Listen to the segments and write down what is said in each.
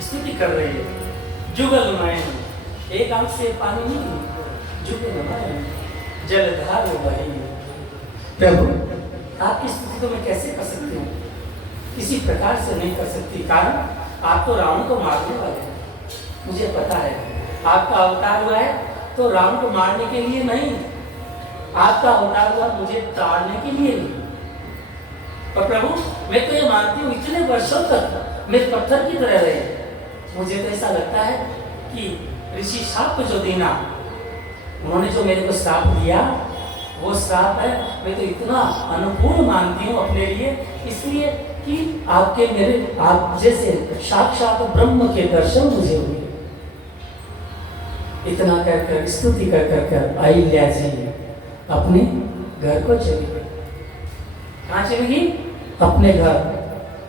स्तुति कर रही है। जुगल नयन, एक आंख से पानी नहीं, जुगल नयन जलधार बही। प्रभु आपकी स्तुति तो मैं कैसे कर सकती हूँ? किसी प्रकार से नहीं कर सकती, कारण आप तो रावण को मारने वाले हैं। मुझे पता है आपका अवतार हुआ है तो रावण को मारने के लिए नहीं, आपका अवतार हुआ मुझे ताड़ने के लिए नहीं। और प्रभु मैं तो ये मानती हूँ इतने वर्षों तक मैं पत्थर की तरह रहे। मुझे तो ऐसा लगता है कि ऋषि शाप को जो देना, उन्होंने जो मेरे को श्राप दिया वो श्राप है, मैं तो इतना अनुकूल मानती हूँ अपने लिए, इसलिए कि आपके मेरे आप जैसे साक्षात ब्रह्म के दर्शन मुझे हुए। इतना कर कर स्तुति कर कर कर अहिल्या जी अपने घर को चली गई। कहाँ चली गई? अपने घर,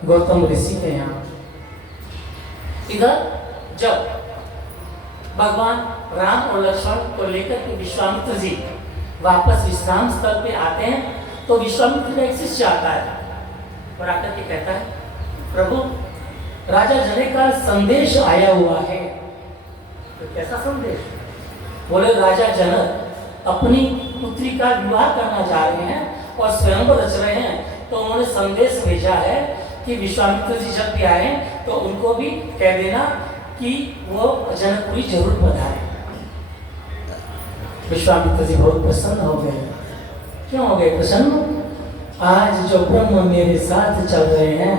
गौतम ऋषि के यहाँ। इधर जब भगवान राम और लक्ष्मण को लेकर के विश्वामित्र जी वापस विश्राम स्थल पे आते हैं तो विश्वामित्र का एक शिष्य आता है और आकर के कहता है, प्रभु राजा जनक का संदेश आया हुआ है। तो कैसा संदेश? बोले राजा जनक अपनी पुत्री का विवाह करना चाह रहे हैं और स्वयं रच रहे हैं, तो उन्होंने संदेश भेजा है कि विश्वामित्र जी जब भी आए तो उनको भी कह देना कि वो जनकपुरी जरूर बताए। विश्वामित्र जी बहुत प्रसन्न हो गए। क्यों हो गए प्रसन्न? आज जो ब्रह्म मेरे साथ चल रहे हैं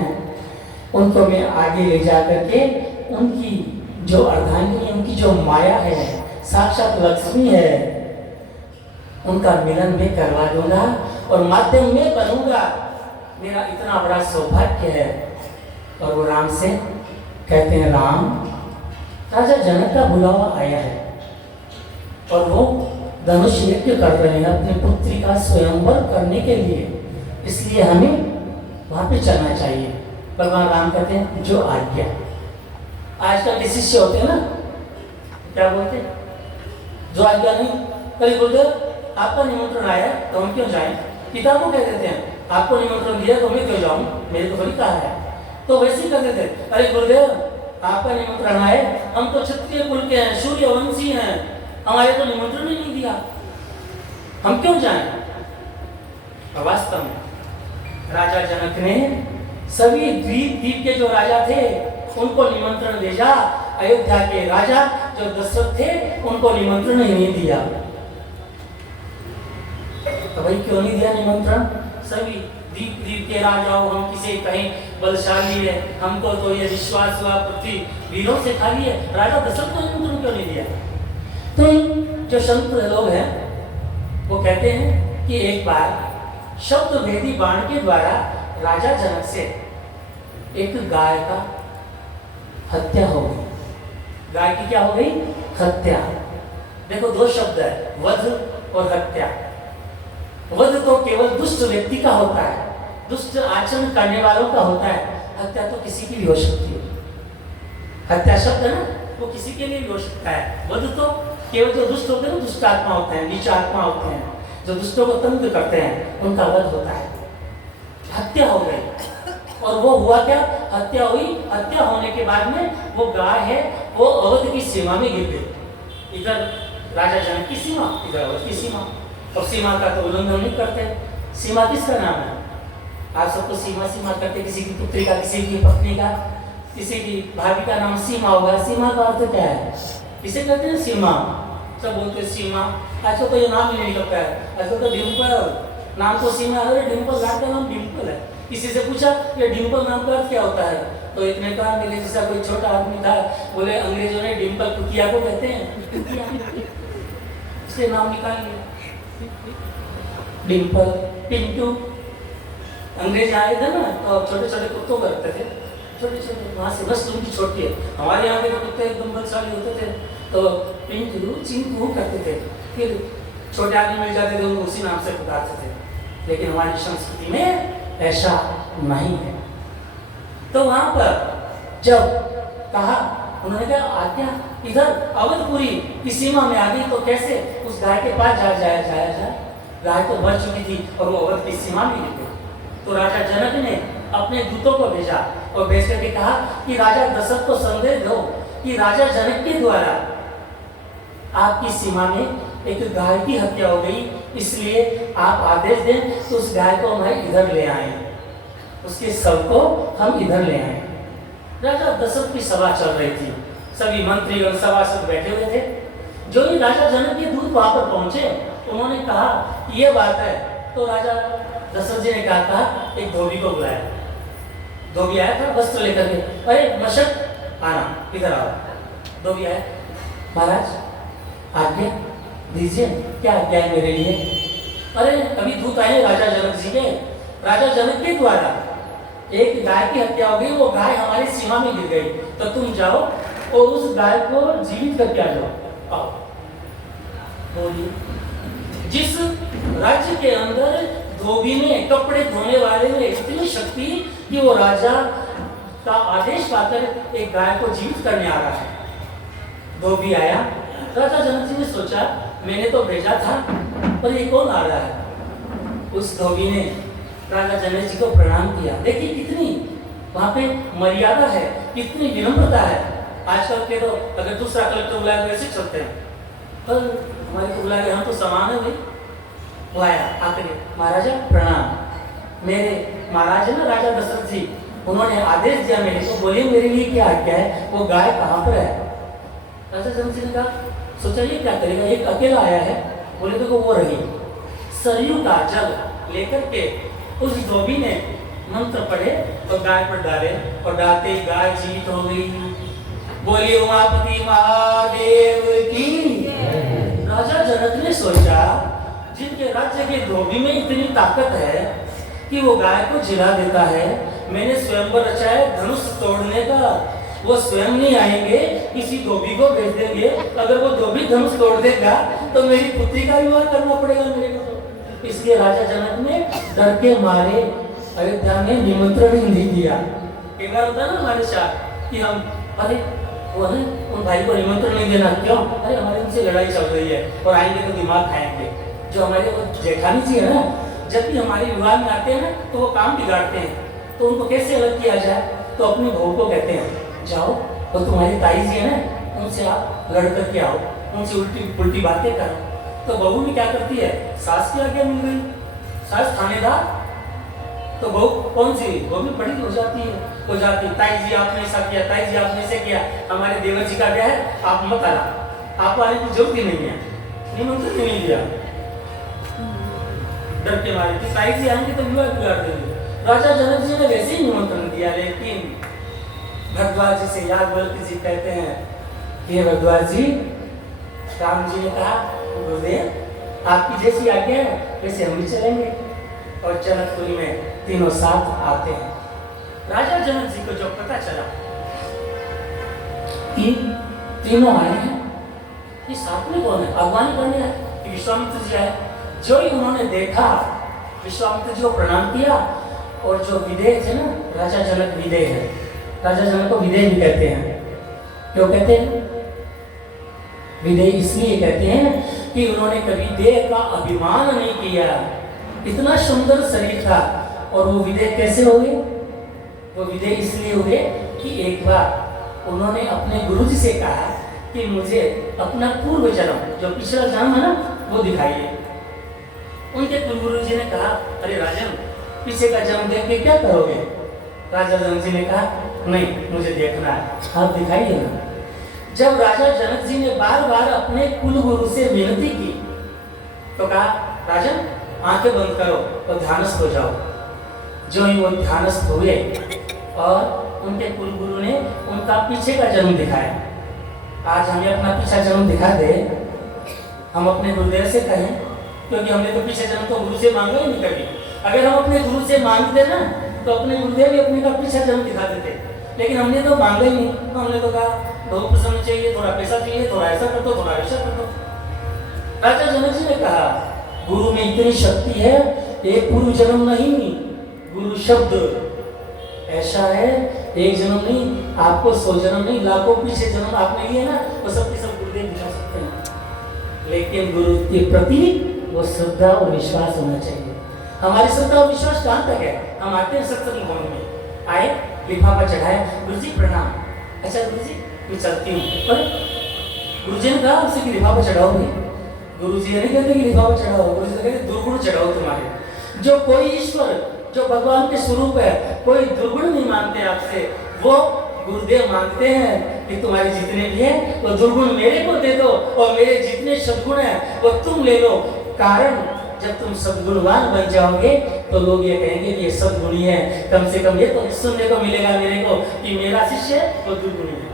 उनको मैं आगे ले जा करके उनकी जो अर्धांगिनी, उनकी जो माया है, साक्षात लक्ष्मी है, उनका मिलन में करवा दूंगा और माध्यम में बनूंगा। मेरा इतना बड़ा सौभाग्य है। और वो राम से कहते हैं, राम राजा जनक का बुलावा आया है और वो धनुष यज्ञ कर रहे हैं अपनी पुत्री का स्वयंवर करने के लिए, इसलिए हमें वहां पे चलना चाहिए। भगवान राम कहते हैं जो आज्ञा। आजकल के शिष्य होते हैं ना, क्या बोलते हैं? जो आज्ञा नहीं। कभी बोलते आपका निमंत्रण आया तो हम क्यों जाएं? पिता को कह देते हैं आपको निमंत्रण दिया तो मैं क्यों जाऊं, मेरे को थोड़ी कहा है। तो वैसे ही कर देते, अरे गुरुदेव आपका निमंत्रण आए, हम तो क्षत्रिय कुल के हैं, सूर्यवंशी हैं, हमारे तो निमंत्रण ही नहीं दिया, हम क्यों जाएं? वास्तव में राजा जनक ने सभी द्वीप के जो राजा थे उनको निमंत्रण भेजा। अयोध्या के राजा जो दशरथ थे उनको निमंत्रण ही नहीं दिया। तो भाई क्यों नहीं दिया निमंत्रण? सभी द्वीप के राजाओं, हम किसी कहीं बलशाली है, हमको तो ये विश्वास हुआ पृथ्वी वीरों से खाली है, राजा दशरथ को निमंत्रण क्यों नहीं दिया? तो जो संत लोग हैं वो कहते हैं कि एक बार शब्द भेदी बाण के द्वारा राजा जनक से एक गाय का हत्या हो गई। गाय की क्या हो गई? हत्या। देखो दो शब्द है, वध और हत्या। वध तो केवल दुष्ट व्यक्ति का होता है, दुष्ट आचरण करने वालों का होता है। हत्या तो किसी की भी हो सकती है। हत्या शब्द है ना, वो किसी के लिए भी हो सकता है। वध तो केवल जो दुष्ट होते हैं, दुष्ट आत्मा होते हैं, नीच आत्मा होते हैं, जो दुष्टों को तंग करते हैं, उनका वध होता है। हत्या हो गई और वो हुआ क्या? हत्या हुई। हत्या होने के बाद में वो गाय है वो अवध की सीमा में गिर गई। इधर राजा जनक की सीमा, इधर अवध की सीमा। और सीमा का तो उल्लंघन नहीं करते। सीमा किसका नाम है? आप सबको सीमा सीमा करते, किसी की पुत्री का, किसी की पत्नी का, किसी की भाभी का नाम सीमा होगा। सीमा का अर्थ क्या है? इसे कहते हैं सीमा। सब बोलते हैं सीमा। आजकल तो ये नाम ही नहीं लगता है, आजकल तो डिम्पल नाम तो सीमा है। डिम्पल नाम का नाम डिम्पल है। किसी से पूछा ये डिम्पल नाम का अर्थ क्या होता है, तो एक ने कहा, मेरे जैसा कोई छोटा आदमी था, बोले अंग्रेजों ने डिम्पल कुतिया को कहते हैं, इसलिए नाम निकाल लिया डिम्पल। पिंटू अंग्रेज आए थे ना तो छोटे छोटे कुत्तों को रखते थे, छोटे छोटे, वहाँ से बस उनकी छोटी है। हमारे यहाँ के कुत्ते एकदम बलशाली होते थे तो पिंटू चिंटू करते थे, फिर छोटे आदमी मिल जाते थे उनको उसी नाम से पुकारते थे। लेकिन हमारी संस्कृति में ऐसा नहीं है। तो वहां पर जब कहा, उन्होंने कहा आज्ञा इधर अवधपुरी की सीमा में आ गई तो कैसे उस गाय के पास जाया जाए? गाय तो मर चुकी थी और वो अवध की सीमा में गिर गई। तो राजा जनक ने अपने दूतों को भेजा और भेज करके कहा कि राजा दशरथ को संदेश दो कि राजा जनक के द्वारा आपकी सीमा में एक गाय की हत्या हो गई, इसलिए आप आदेश दें तो उस गाय को हम इधर ले आए, उसके शव को हम इधर ले आए। राजा दशरथ की सभा चल रही थी, सभी मंत्री और सभासद बैठे हुए थे। जो ही राजा जनक के दूत वहां पर पहुंचे, उन्होंने कहा कि ये बात है। तो राजा दशरथ जी ने कहा एक धोबी को बुलाया। धोबी आया था वस्त्र लेकर के, अरे मशक आना, इधर आओ। धोबी आया, महाराज आज्ञा दीजिए, क्या आज्ञा है मेरे लिए? अरे अभी दूत आए राजा जनक जी के, राजा जनक के द्वारा एक गाय की हत्या हो गई, वो गाय हमारी सीमा में गिर गई, तो तुम जाओ और उस गाय को जीवित करके आ जाओ। आओ बोलिए, जिस राज्य के अंदर धोबी में कपड़े धोने वाले में इतनी शक्ति कि वो राजा का आदेश पाकर एक गाय को जीवित करने आ रहा है। धोबी आया, राजा जनक जी ने सोचा मैंने तो भेजा था, पर ये कौन आ रहा है? उस धोबी ने राजा जनक जी को प्रणाम किया। देखिए कितनी वहां पे मर्यादा है, कितनी विनम्रता है। आजकल के तो अगर दूसरा कलेक्टर बुलाया तो ऐसे चलते हैं, पर हमारे को बुलाया हम तो समान है भाई। वो आया आकर, महाराजा प्रणाम, मेरे महाराज है ना राजा दशरथ जी, उन्होंने आदेश दिया मेरे को, बोलिए मेरे लिए क्या आज्ञा है, वो गाय कहाँ पर है? राजा जनक जी ने कहा सोचा ये क्या करेगा, एक अकेला आया है। बोले देखो वो रही। सरयू का जल लेकर के उस धोबी ने मंत्र पढ़े और गाय पर डाले, और डालते गाय जीवित हो गई। बोलिए उमापति महादेव की। राजा जनक ने सोचा जिनके राज्य के धोबी में इतनी ताकत है कि वो गाय को जिला देता है, मैंने स्वयंवर रचा है धनुष तोड़ने का, वो स्वयं नहीं आएंगे, किसी धोबी को भेज देंगे। अगर वो धोबी धनुष तोड़ देगा तो मेरी पुत्री का विवाह करना पड़ेगा मेरे को। इसलिए राजा जनक ने डर के मारे अयोध्या में निमंत्रण ही नहीं दिया। एक बार होता ना हमारे साथ कि हम अरे वो है उन भाई को निमंत्रण नहीं देना, क्यों? अरे हमारे उनसे लड़ाई चल रही है और आएंगे तो दिमाग खाएंगे। जो हमारे वो जेठानी जी है ना, जब भी हमारे विवाह में आते हैं तो वो काम बिगाड़ते हैं, तो उनको कैसे अलग किया जाए? तो अपनी बहू को कहते हैं जाओ और तुम्हारी ताई जी है ना, उनसे आप लड़ करके आओ, उनसे उल्टी पुल्टी बातें करो। तो बहू भी क्या करती है, सास की आज्ञा मिल गई, सास थानेदार, तो बहू कौन सी, वो भी बड़ी हो जाती है, हो जाती ताई जी आपने ऐसा किया, ताई जी आपने ऐसे किया, हमारे देवर जी का क्या है, आप मत आना, आप आने की जरूरत ही नहीं है, निमंत्रण नहीं दिया, डर के मारे कि ताई जी आएंगे तो विवाह बिगाड़ देंगे। राजा जनक जी ने वैसे ही निमंत्रण दिया, लेकिन भरद्वाज जी से याज्ञवल्क्य जी कहते हैं कि भरद्वाज जी, राम जी ने कहा गुरुदेव आपकी जैसी आज्ञा है वैसे हम भी चलेंगे। और जनकपुरी में तीनों साथ आते हैं। राजा जनक जी को जब पता चला कि तीनों आए हैं, ये साथ में कौन है, अगवानी करने है, विश्वामित्र जी आए। जो ही उन्होंने देखा, विश्वामित्र जी को प्रणाम किया, और जो विदेह थे ना, राजा जनक विदेह है, राजा जनक को विदेह भी कहते हैं। क्यों कहते हैं विदेह? इसलिए कहते हैं कि उन्होंने कभी देह का अभिमान नहीं किया। इतना सुंदर शरीर था, और वो विदेह कैसे हो गए? वो विदेह इसलिए हो गए कि एक बार उन्होंने अपने गुरुजी से कहा कि मुझे अपना पूर्व जन्म, जो पिछला जन्म है ना, वो दिखाइए। उनके गुरु जी ने कहा अरे राजन, पीछे का जन्म देख के क्या करोगे? राजा जनक जी ने कहा नहीं, मुझे देखना है, आप दिखाइए ना। जब राजा जनक जी ने बार बार अपने कुल गुरु से विनती की तो कहा राजन आंखें बंद करो और ध्यानस्थ हो जाओ। जो ही वो ध्यानस्थ हुए और उनके कुल गुरु ने उनका पीछे का जन्म दिखाया। आज हमें अपना पीछा जन्म दिखा दे, हम अपने गुरुदेव से कहें, क्योंकि हमने तो पीछे जन्म तो गुरु से मांगा ही नहीं कभी। अगर हम अपने गुरु से मांगते ना तो अपने गुरुदेव भी अपने का पीछा जन्म दिखा देते, लेकिन हमने तो मांगा ही नहीं। हमने तो कहा बहुत प्रसन्न चाहिए, थोड़ा पैसा चाहिए, थोड़ा ऐसा कर दो, थोड़ा ऐसा कर दो। राजा जनक जी ने कहा गुरु में इतनी शक्ति है, एक पूर्व जन्म नहीं, गुरु शब्द ऐसा है, एक जन्म नहीं, आपको 100 जन्म नहीं, लाखों पीछे जन्म आपने लिए ना, वो सबके सब गुरुदेव दिखा सकते हैं। लेकिन गुरु के प्रति वो श्रद्धा और विश्वास होना चाहिए। हमारी श्रद्धा और विश्वास कहाँ तक है? हम आते हैं सत्संग भवन में, आए, लिफाफा चढ़ाया, गुरु जी प्रणाम। अच्छा गुरु जी मैं चलती हूँ। पर गुरु जी ने कहा उससे कि लिफाफा चढ़ाओगे? गुरु जी नहीं कहते कि लिफाफा चढ़ाओ, गुरु जी कहते दुर्गुण चढ़ाओ तुम्हारे। जो कोई ईश्वर, जो भगवान के स्वरूप है, कोई दुर्गुण नहीं मानते आपसे, वो गुरुदेव मांगते हैं कि तुम्हारे जितने भी हैं वो दुर्गुण मेरे को दे दो और मेरे जितने सद्गुण हैं वो तुम ले लो। कारण जब तुम सद्गुणवान बन जाओगे तो लोग ये कहेंगे कि ये सद्गुणी है, कम से कम ये तो सुनने को मिलेगा मेरे को कि मेरा शिष्य वो दुर्गुणी है।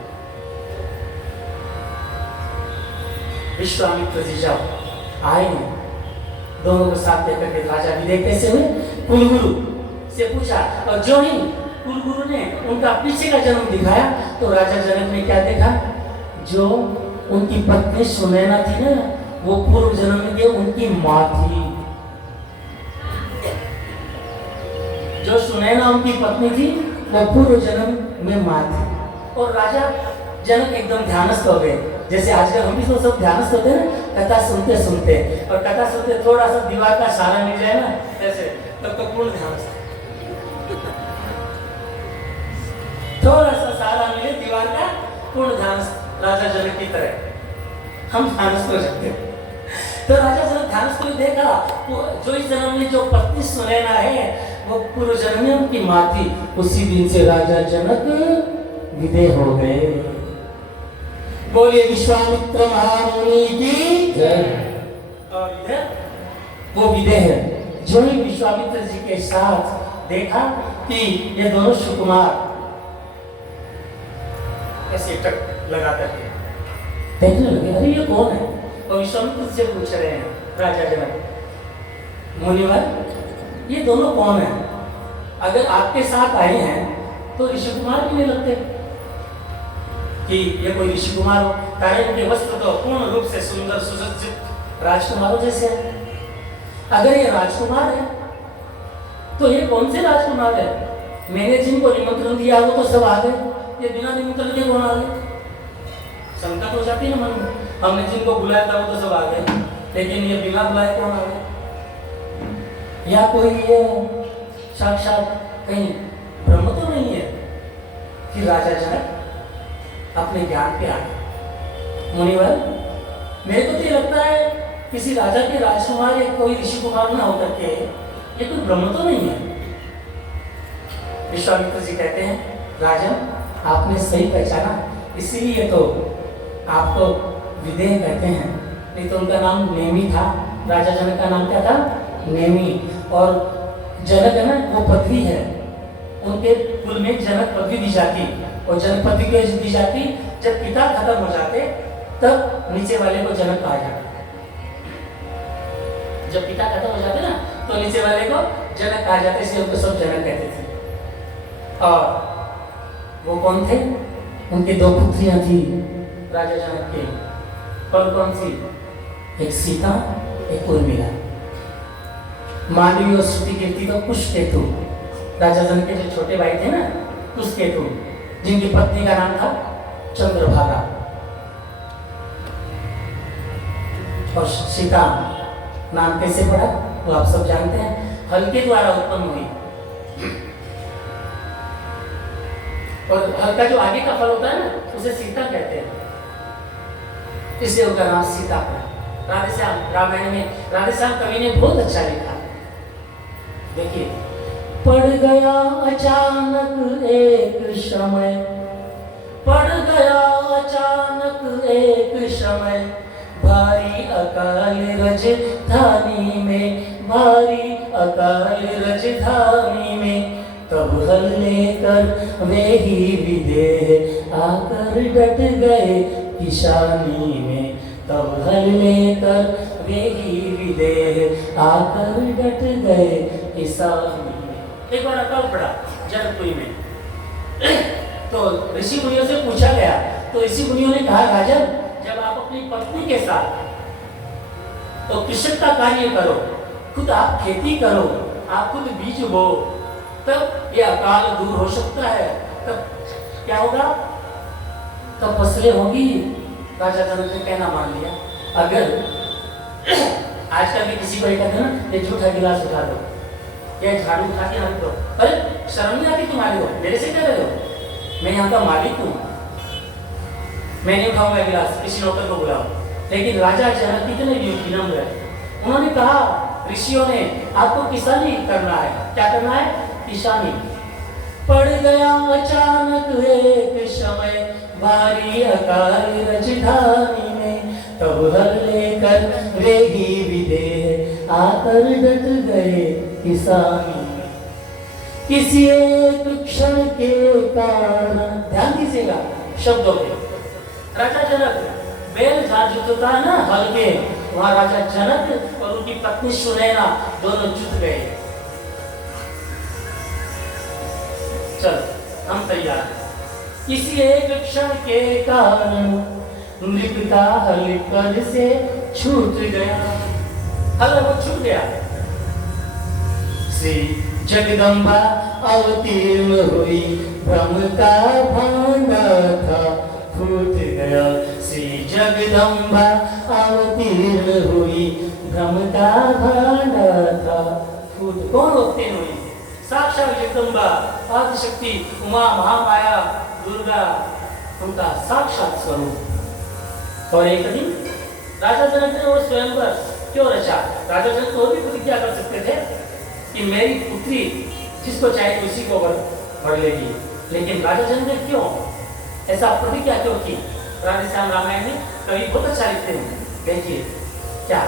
विश्वामित्र जी जब आए हैं, दोनों को साथ लेकर के राजा विदय कैसे हुए, कुलगुरु से पूछा, और जो ही कुलगुरु ने उनका पीछे का जन्म दिखाया तो राजा जनक ने क्या देखा, जो उनकी पत्नी सुनैना थी ना, वो पूर्व जन्म में उनकी माँ थी। जो सुनैना उनकी पत्नी थी वो पूर्व जन्म में माँ थी। और राजा जनक एकदम ध्यानस्थ हो गए, जैसे आजकल हम भी सब ध्यानस्थ होते हैं ना, कथा सुनते सुनते, और कथा सुनते थोड़ा सा दीवार का सहारा मिल जाए ना जैसे, तब तो पूर्ण ध्यानस्थ, थोड़ा सा सहारा मिले दीवार का, पूर्ण ध्यानस्थ राजा जनक की तरह हम ध्यानस्थ हो सकते हैं। तो राजा जनक ध्यानस्थ को देखा, जो इस जन्म में जो पत्नी सुनैना है वो पूर्व जन्म में उनकी माँ थी। उसी दिन से राजा जनक विदय हो गए। बोलिए विश्वामित्र महामुनि की जय। और इधर वो विदय है, जो ही विश्वामित्र जी के साथ देखा कि ये दोनों सुकुमार ऐसे टक लगाकर देखने लगे, अरे ये कौन है? और विश्वामित्र से पूछ रहे हैं राजा जनक, मुनिवर ये दोनों कौन है? अगर आपके साथ आए हैं तो ऋषि कुमार भी नहीं लगते कि ये कोई ऋषि कुमार हो, कारण इनके वस्त्र तो पूर्ण रूप से सुंदर सुसज्जित राजकुमारों जैसे है। अगर ये राजकुमार है तो ये कौन से राजकुमार है? मैंने जिनको निमंत्रण दिया वो तो सब आ गए, ये बिना निमंत्रण के कौन आ गए? शंका तो जाती है ना मन में, हमने जिनको बुलाया था वो तो सब आ गए, लेकिन ये बिना बुलाए कौन आ गए? या कोई ये साक्षात कहीं ब्रह्म तो नहीं है कि राजा जनक अपने ज्ञान पे आ गए। मुनिवर मेरे को तो ये लगता है किसी राजा के राजकुमार या कोई ऋषि कुमार ना होकर के ये कोई ब्रह्म तो नहीं है। विश्वामित्र जी कहते हैं, राजन आपने सही पहचाना, इसीलिए तो आपको विदेह कहते हैं, नहीं तो उनका नाम नेमी था। राजा जनक का नाम क्या था? नेमी। और जनक है ना वो पदवी है, उनके कुल में जनक पदवी दी जाती, और जनक पदवी क्यों दी जाती? जब पिता खत्म हो जाते तब नीचे वाले को जनक कहा जाता। जब पिता खत्म हो जाते ना तो नीचे वाले को जनक कहा जाता, इसलिए उनको सब जनक कहते थे। और वो कौन थे? उनकी दो पुत्रियां थी राजा जनक के। कौन कौन सी? एक सीता, एक उर्मिला। मांडवी और श्रुति कीर्ति तो कुशकेतु, राजा जनक के जो छोटे भाई थे ना कुशकेतु, जिनकी पत्नी का नाम था चंद्रभागा। और सीता नाम कैसे पड़ा वो आप सब जानते हैं, हल के द्वारा उत्पन्न हुई। और हल का जो आगे का फल होता है ना उसे सीता कहते हैं, इसलिए उनका नाम सीता पड़ा। राधेश्याम रामायण में राधेश्याम कवि ने बहुत अच्छा लिखा। देखिए, पड़ गया अचानक एक समय, पड़ गया अचानक एक समय, भारी अकाल राजधानी में, भारी अकाल राजधानी में, तब हल लेकर वे ही विदेह आकर डट गए किसानी में, तब हल लेकर वे ही विदेह आकर डट गए किसानी में। एक बार अकाल पड़ा जनकपुरी में, तो ऋषि मुनियों से पूछा गया, तो ऋषि मुनियों ने कहा, राजन जब आप अपनी पत्नी के साथ तो कृषि का कार्य करो, खुद आप खेती करो, आप खुद बीज बो, तब ये अकाल दूर हो सकता है। तब क्या होगा? तब फसलें होगी। राजा जनक ने कहना मान लिया। अगर आजकल भी किसी को कहते हैं ना ये झूठा गिलास उठा दो, यह झाड़ू उठा के यहाँ दो। अरे शर्म नहीं आती तुम्हारे को? मेरे से कह रहे हो? मैं यहाँ का मालिक हूँ, मैं नहीं उठाऊंगा गिलास, किसी नौकर को बुलाओ। लेकिन राजा जनक कितने विनम्र है। उन्होंने कहा, ऋषियों ने, आपको किसानी करना है। क्या करना है? किसानी। पड़ गया अचानक एक समय भारी अकाल राजधानी में, तब हल लेकर वेगी विदेह आकर डट गए किसानी में। किसी एक क्षण के कारण, ध्यान दीजिएगा शब्दों पे, राजा जनक बैल जहाँ जुतता है ना हल के, वहां राजा जनक और उनकी पत्नी सुनैना दोनों जुट गए। चलो हम तैयार हैं। किसी एक क्षण के कारण नृप का हल कर से छूट गया, हल वो छूट गया। श्री जगदम्बा अवतीर्ण हुई, भ्रम का भांडा था फूट गया। श्री जगदम्बा अवतीर्ण हुई, भ्रम का भांडा था फूट। कौन अवतीर्ण हुई? साक्षात जगदम्बा आदिशक्ति उमा महामाया दुर्गा, उनका साक्षात स्वरूप। और एक दिन राजा जनक ने वो स्वयंवर क्यों रचा? राजा जनक तो भी प्रतिज्ञा कर सकते थे कि मेरी पुत्री जिसको चाहे उसी को वर लेगी, लेकिन राजा जनक ने क्यों ऐसा प्रतिज्ञा क्यों की? राधेश्याम रामायण में कवि बहुत अच्छा लिखते हैं, देखिए क्या।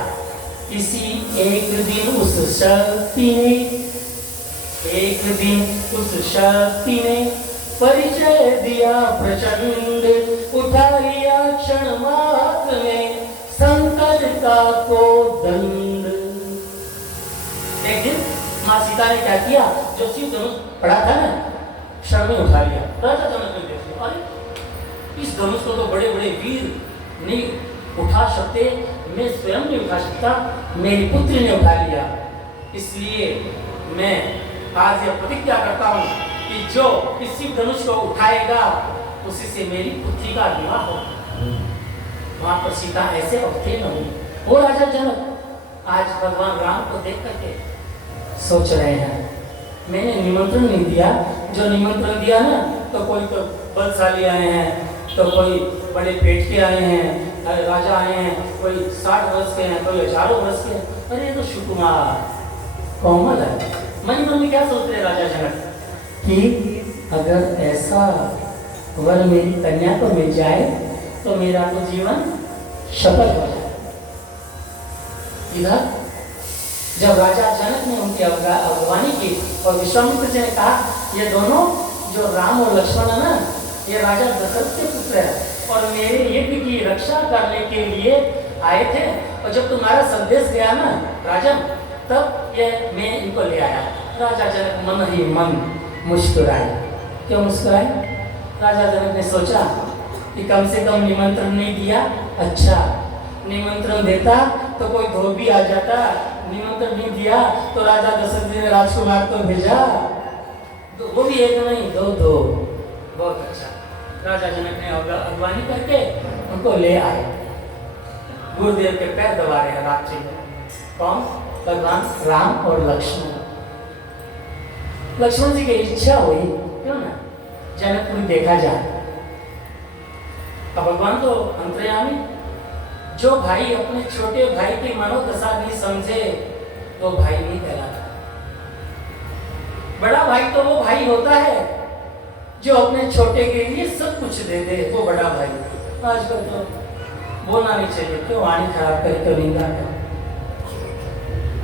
किसी एक दिन उस शक्ति ने, एक दिन उस शक्ति ने परिचय दिया प्रचंड, उठा लिया क्षण मात्र में शंकर का को दंड। एक दिन माँ सीता ने क्या किया? जो शिव धनुष पड़ा था ना, क्षण में उठा लिया। राजा जनक ने देख लिया, अरे इस धनुष को तो बड़े बड़े वीर नहीं उठा सकते, मैं स्वयं नहीं उठा सकता, मेरी पुत्री ने उठा लिया। इसलिए मैं आज यह प्रतिज्ञा करता हूँ कि जो इस शिव धनुष को उठाएगा उसी से मेरी पुत्री का विवाह हो। वहां पर सीता ऐसे अवतीर्ण हुई। वो राजा जनक आज भगवान राम को देख करके सोच रहे हैं, मैंने निमंत्रण नहीं दिया। जो निमंत्रण दिया ना, तो कोई तो बलशाली आए हैं, तो कोई बड़े पेट के आए हैं, राजा आए हैं, कोई 60 वर्ष के हैं, कोई हजारों वर्ष के हैं। अरे ये तो सुकुमार कोमल है। मन मन में क्या सोचते हैं राजा जनक कि अगर ऐसा वर मेरी कन्या को मिल जाए तो मेरा तो जीवन सफल हो जाए। इधर जब राजा जनक ने उनकी अगवानी की और विश्वामित्र जी ने कहा, ये दोनों जो राम और लक्ष्मण है ना, ये राजा दशरथ के पुत्र है और मेरे यज्ञ की रक्षा करने के लिए आए थे, और जब तुम्हारा संदेश गया ना राजन, तब ये मैं इनको ले आया। राजा जनक मन ही मन मुस्कुराए। क्यों मुस्कुराए? राजा जनक ने सोचा कि कम से कम निमंत्रण नहीं दिया, अच्छा निमंत्रण देता तो कोई धोबी आ जाता, निमंत्रण नहीं दिया तो राजा दशरथ जी ने राजकुमार को भेजा, तो वो भी एक नहीं दो। बहुत अच्छा। राजा जनक ने अगवानी करके उनको ले आए। गुरुदेव के पैर दबा रहे हैं रात्रि में। कौन? भगवान राम और लक्ष्मण। लक्ष्मण जी की इच्छा हुई, क्यों ना जनकपुरी देखा जाए। अब भगवान तो अंतर्यामी, जो भाई अपने छोटे भाई की मनोदशा नहीं समझे वो भाई नहीं कहलाता। बड़ा भाई तो वो भाई होता है जो अपने छोटे के लिए सब कुछ दे दे, वो बड़ा भाई। आजकल तो बोलना नहीं चाहिए, क्यों वाणी खराब करे, क्यों निंदा करे,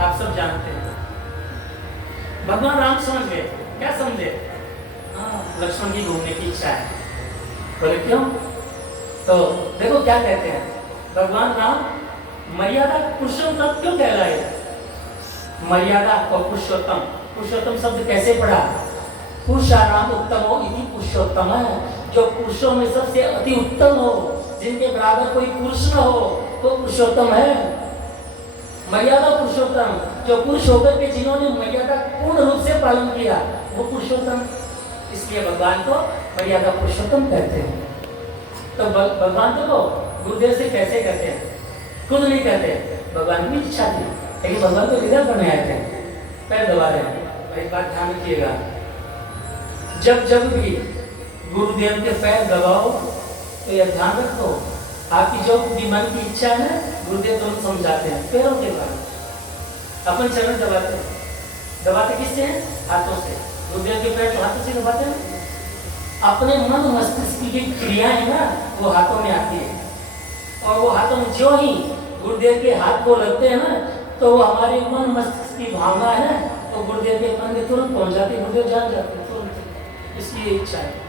आप सब जानते हैं। भगवान राम समझ गए। क्या समझे? हाँ, लक्ष्मण की घूमने की इच्छा है। बोले क्यों? तो देखो क्या कहते हैं भगवान राम, मर्यादा पुरुषोत्तम क्यों कहलाए? मर्यादा और पुरुषोत्तम, पुरुषोत्तम शब्द कैसे पढ़ा? पुरुषाणाम उत्तमो इति पुरुषोत्तम है, जो पुरुषों में सबसे अति उत्तम हो, जिनके बराबर कोई पुरुष न हो, तो पुरुषोत्तम है। मर्यादा पुरुषोत्तम, जो पुरुष होकर के जिन्होंने मर्यादा पूर्ण रूप से पालन किया, वो पुरुषोत्तम। इसलिए भगवान को मर्यादा पुरुषोत्तम कहते हैं। तो भगवान तो गुरुदेव से कैसे कहते हैं? खुद नहीं कहते, भगवान की इच्छा थी, लेकिन भगवान तो लीला करने आए थे। पैर दबा रहे हैं, और एक बात ध्यान रखिएगा, जब जब भी गुरुदेव के पैर दबाओ तो यह ध्यान रखो, आपकी जो भी मन की इच्छा है ना, गुरुदेव तुरंत समझाते हैं पैरों के द्वारा। अपन चरण दबाते हैं, दबाते किससे हैं? हाथों से। गुरुदेव के पैर तो हाथों से दबाते हैं। अपने मन मस्तिष्क की क्रिया है ना, वो हाथों में आती है, और वो हाथों में जो ही गुरुदेव के हाथ को लगते हैं ना, तो वो हमारे मन मस्तिष्क की भावना है ना, तो गुरुदेव के मन में तुरंत पहुंच जाती है, गुरुदेव जान जाते हैं तुरंत। इसकी ये इच्छा है।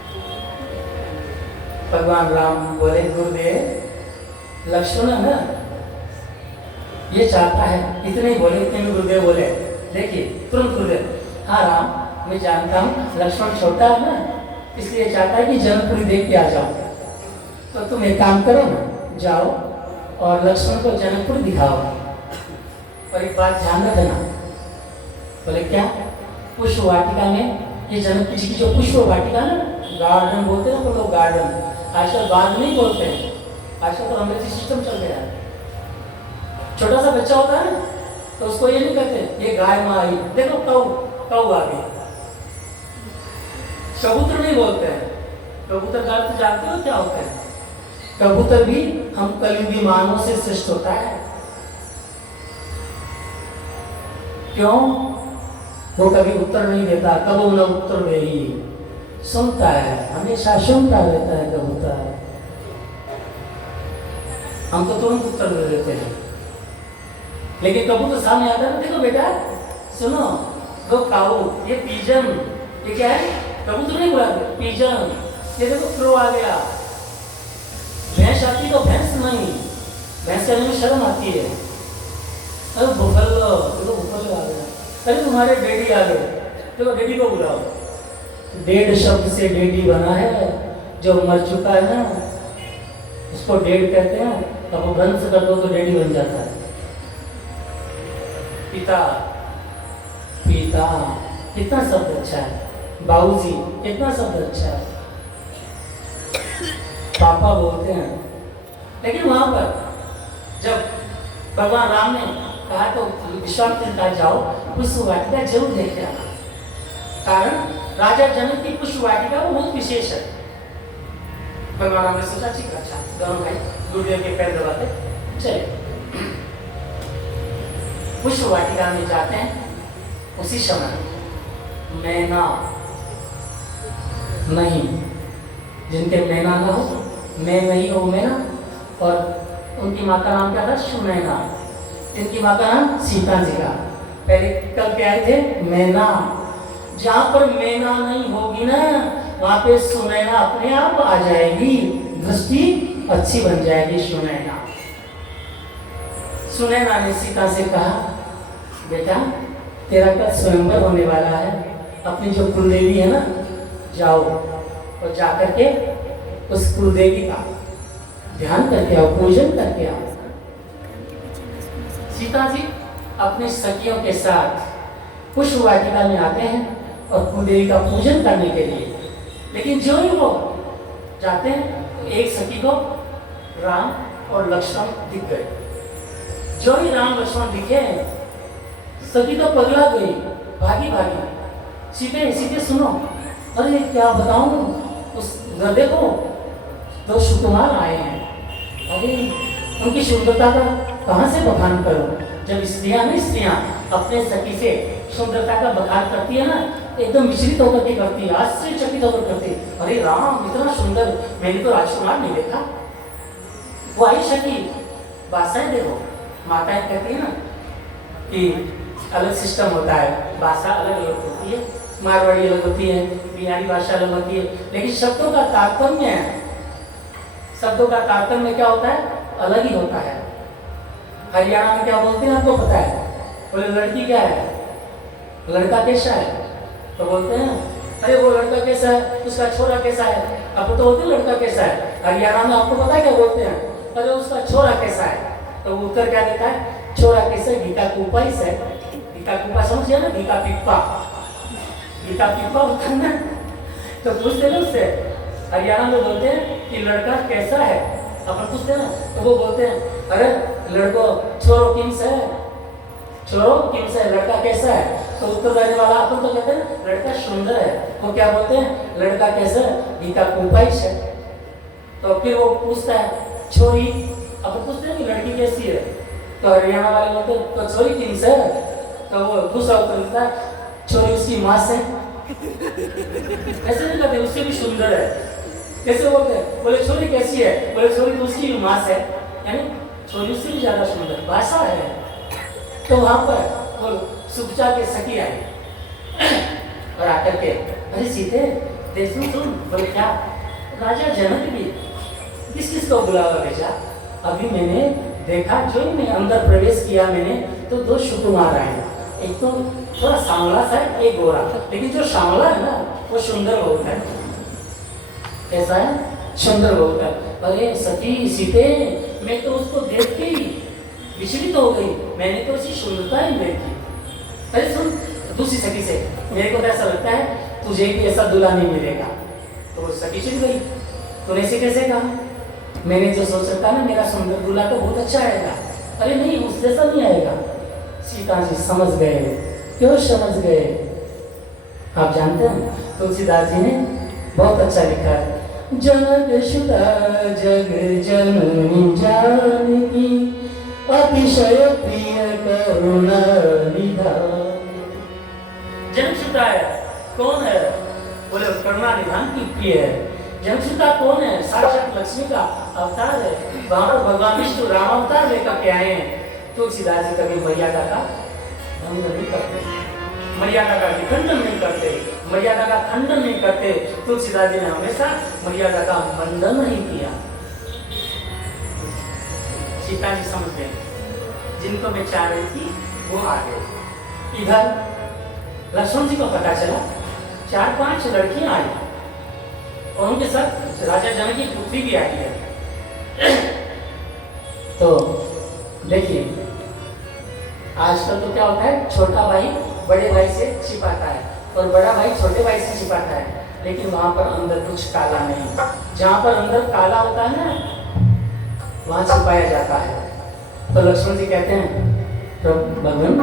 भगवान राम बोले गुरुदेव, लक्ष्मण है ना ये चाहता है, इतने ही बोले, इतने में गुरुदेव बोले, देखिए तुरंत गुरुदेव, हाँ राम मैं जानता हूँ लक्ष्मण छोटा है ना, इसलिए चाहता है कि जनकपुरी देख के आ जाओ, तो तुम एक काम करो ना, जाओ और लक्ष्मण को जनकपुर दिखाओ। और एक बात ध्यान रखना, बोले क्या? पुष्प वाटिका में, ये जनकपुर जी की जो पुष्प वाटिका ना, गार्डन बोलते हैं ना लोग, गार्डन आजकल बाग नहीं बोलते हैं, आजकल तो अंग्रेजी सिस्टम चल गया है। छोटा सा बच्चा होता है ना, तो उसको ये नहीं कहते ये गाय माँ आई, देखो कौ आ गई, कबूतर नहीं बोलते हैं। कबूतर का अर्थ जानते हो क्या होता है? कबूतर भी हम कलयुगी मानव से श्रेष्ठ होता है। क्यों? वो कभी उत्तर नहीं देता, कबो न उत्तर दे ही, सुनता है, हमेशा सुनता रहता है कबूतर। हम तो तुरंत उत्तर दे देते हैं, लेकिन कबूतर सामने आता है, देखो बेटा सुनो, वो काऊ, ये पीजन, ये क्या है? कबूतर नहीं बोला, पीजन, ये देखो क्रो आ गया। भैंस आती तो भैंस नहीं, भैंस कहने में शर्म आती है। अरे बुफलो, देखो बुफलो आ गया, अरे तुम्हारे डैडी आ गए, देखो डैडी को बुलाओ। डेड शब्द से डैडी बना है, जो मर चुका है ना उसको डेड कहते हैं, अब वो वंश कर दो तो डैडी बन जाता है। पिता, पिता कितना शब्द अच्छा है, बाबूजी कितना शब्द अच्छा है, पापा बोलते हैं। लेकिन वहां पर जब भगवान राम ने कहा तो विश्वामित्र ने कहा जाओ पुष्प वाटिका जरूर देख के आना, कारण राजा जनक की पुष्प वाटिका वो बहुत विशेष है। भगवान राम ने सोचा ठीक अच्छा, दोनों भाई गुरुदेव के पैर दबाते चले पुष्प वाटिका में जाते हैं। उसी समय मैना नहीं, जिनके मैना ना हो, मैं नहीं हो मैना, और उनकी माँ का नाम क्या था? सुनैना। इनकी माँ का नाम सीता जी का। पहले कल के आए थे मैना। जहाँ पर मैना नहीं होगी ना, वहाँ पे सुनैना अपने आप आ जाएगी, दृष्टि अच्छी बन जाएगी। सुनैना, सुनैना ने सीता से कहा बेटा तेरा कल स्वयंवर होने वाला है, अपनी जो कुलदेवी है ना, जाओ और जाकर के उस कुलदेवी का ध्यान करके आओ, पूजन करके आओ। सीता जी अपने सखियों के साथ पुष्प वाटिका में आते हैं और कुलदेवी का पूजन करने के लिए। लेकिन जो ही वो जाते हैं तो एक सखी को राम और लक्ष्मण दिख गए। जो ही राम लक्ष्मण दिखे, सखी तो पगला गई, भागी भागी, सीधे सीधे सुनो, अरे क्या बताऊं, उस घर देखो दो सुकुमार आए हैं, अरे उनकी सुंदरता का कहाँ से बखान करो। जब स्त्रियां अपने सखी से सुंदरता का बखान करती है ना, एकदम विचलित होकर के करती है, आश्चर्यचकित होकर करती है, अरे राम इतना सुंदर मैंने तो राजकुमार नहीं देखा। वो आई सखी, भाषाएं देखो, माताएं कहती है ना कि अलग सिस्टम होता है, भाषा अलग अलग होती है, मारवाड़ी अलग होती है, बिहारी भाषा अलग होती है, लेकिन शब्दों का तारतम्य है, शब्दों का तारतम्य क्या होता है? अलग ही होता है। हरियाणा में क्या बोलते हैं आपको पता है? बोले लड़की क्या है, लड़का कैसा है, तो बोलते हैं अरे वो लड़का कैसा है, उसका छोरा कैसा है। अब तो बोलते लड़का कैसा है, हरियाणा में आपको पता है क्या बोलते हैं? अरे उसका छोरा कैसा है, तो उत्तर क्या देता है? छोरा कैसा है, गीता कुपा ही से। गीता कुपा समझिए ना, गीता पिप्पा, गीता पिप्पा होता है ना, तो पूछते ना उससे। हरियाणा में बोलते हैं कि लड़का कैसा है, अपन पूछते हैं ना, तो वो बोलते हैं अरे लड़को छोरो किम से, छोरो किमसे लड़का कैसा है? तो उत्तर देने वाला अपन तो कहते हैं लड़का सुंदर है। वो क्या बोलते हैं? लड़का कैसा है? गीता कुपाइश है। तो फिर वो पूछता है छोरी, अब पूछते हैं कि लड़की कैसी है? तो हरियाणा वाले बोलते हैं तो छोरी किमसे है? तो वो दूसरा उत्तर देता है छोरी उसकी माँ से। ऐसे नहीं कहते उससे भी सुंदर है। कैसे बोलते हैं? बोले छोरी कैसी है? बोले छोरी तो उसकी भी माँ से, यानी छोरी उससे भी ज्यादा सुंदर। भाषा है। तो वहां पर वो सुखचा के सखी आई और आकर के अरे सीते देख सुन। बोले क्या? राजा जनक भी किस किस को बुलावा भेजा? अभी मैंने देखा जो ही मैं अंदर प्रवेश किया मैंने तो दो सुकुमार आए। एक तो थोड़ा सांवला सा है, एक गोरा। लेकिन जो सांवला है ना वो सुंदर बहुत है। कैसा है? सुंदर बहुत है। अरे सखी सीते मैं तो उसको देख के ही विचलित हो गई। मैंने तो उसकी सुंदरता ही देखी। अरे सुन दूसरी सखी से मेरे को तो ऐसा लगता है तुझे भी ऐसा दूल्हा नहीं मिलेगा। तो वो सखी चिढ़ गई। तूने ऐसे कैसे कहा? मैंने जो सोच रखा ना मेरा सुंदर दूल्हा तो बहुत अच्छा आएगा। अरे नहीं उस जैसा नहीं आएगा। सीता जी समझ गए। क्यों समझ गए? आप जानते हैं तुलसीदास जी ने बहुत अच्छा लिखा है। जनक सुता जग जननी जानकी अतिशय प्रिय करुणा निधान। जनकसुता है कौन है? बोले करुणा निधान की प्रिय है। जनकसुता कौन है? साक्षात लक्ष्मी का अवतार है। वहां पर भगवान विष्णु राम अवतार लेकर के आए हैं। तुलसीदास जी कभी मर्यादा का भंग नहीं करते, मर्यादा का विखंडन नहीं करते, मर्यादा का खंडन नहीं करते। तुलसीदास जी ने हमेशा मर्यादा का मंडन नहीं किया। सीता जी समझ गए जिनको मैं चाह रही थी वो आ गए। इधर लक्ष्मण जी को पता चला 4-5 लड़कियां आई और उनके साथ राजा जनक की पुत्री भी आई है। तो देखिए आजकल तो क्या होता है छोटा भाई बड़े भाई से छिपाता है और बड़ा भाई छोटे भाई से छिपाता है। लेकिन वहां पर अंदर कुछ काला नहीं। जहां पर अंदर काला होता है ना वहां छिपाया जाता है। तो लक्ष्मण जी कहते हैं तो भगवान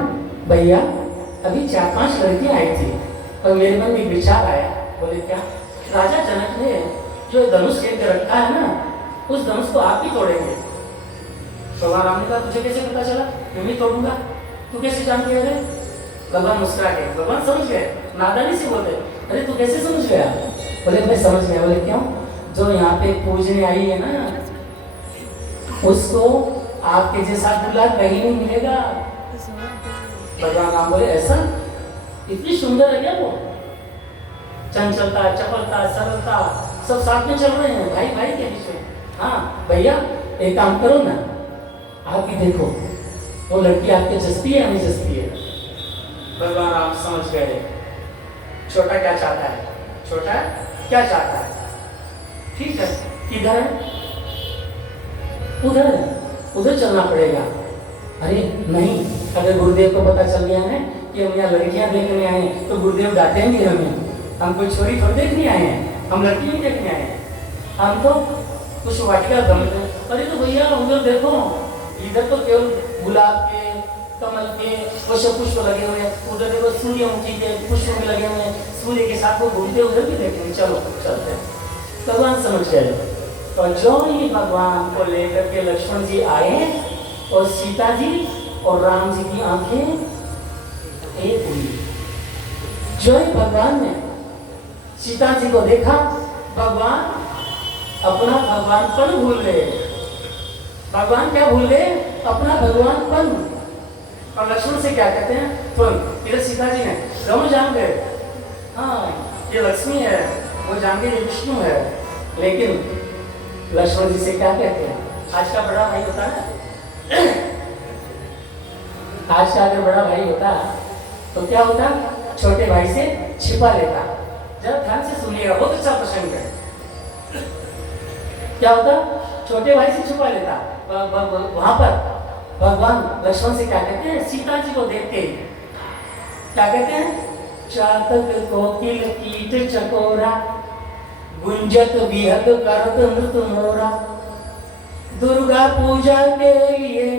भैया अभी 4-5 लड़कियां आई थी और मेरे मन में विचार आया। बोले क्या? राजा जनक ने जो धनुष खेल के रखा है ना उस धनुष को आप ही तोड़ेंगे। भगवान राम ने कहा तुझे कैसे पता चला? मैं भी तोड़ूंगा। तू कैसे जान गया? भगवान मुस्कुरा गए। भगवान समझ गए, नादानी से बोले अरे तू कैसे समझ गया? बोले मैं समझ गया। बोले क्यों? जो यहाँ पे पूजने आई है ना उसको आपके जैसा दूल्हा कहीं नहीं मिलेगा। भगवान राम बोले ऐसा? इतनी सुंदर है क्या वो? चंचलता, चपलता, सरलता सब साथ में चल रहे हैं भाई भाई के बीच में। हाँ भैया एक काम करो ना आप ही देखो वो लड़की आपके जस्ती है हमें जस्ती है। भगवान राम समझ गए छोटा क्या चाहता है, छोटा क्या चाहता है। ठीक है किधर है? उधर उधर चलना पड़ेगा। अरे नहीं अगर गुरुदेव को पता चल गया है कि हम यहाँ लड़कियां देखने आए हैं तो गुरुदेव डांटेंगे हमें। हम कोई छोरी थोड़ी देखने आए हैं, हम लड़की नहीं देखने आए हैं। हम तो कुछ वाटिका गमले। अरे तो भैया उधर देखो इधर तो केवल गुलाब के कमल के वो सब पुष्प लगे हुए हैं। उधर देखो सूर्यमुखी के पुष्प भी लगे हुए हैं। सूर्य के साथ वो घूमते उधर भी देखेंगे। चलो चलते हैं। भगवान समझ गए और जो ही भगवान को लेकर के लक्ष्मण जी आए और सीता जी और राम जी की आंखें एक हुई। जो ही भगवान ने सीता जी को देखा भगवान अपना भगवानपन भूल गए। भगवान क्या भूल गए? अपना भगवानपन। और लक्ष्मण से क्या कहते हैं? तुरंत इधर सीता जी ने दोनों जान गए हाँ ये लक्ष्मी है, वो जान गए ये विष्णु है। लेकिन लक्ष्मण जी से क्या कहते हैं? आज का बड़ा भाई होता है आज का अगर बड़ा भाई होता तो क्या होता? छोटे भाई से छिपा लेता। जरा ध्यान से सुनिएगा बहुत अच्छा प्रसंग है। क्या होता? छोटे भाई से छुपा लेता। वहां पर भगवान लक्ष्मण से क्या कहते हैं? सीता जी को देखते क्या कहते हैं? चातक कोकिल कीट चकोरा गुंजत विहग करत नृत मोरा दुर्गा पूजा के लिए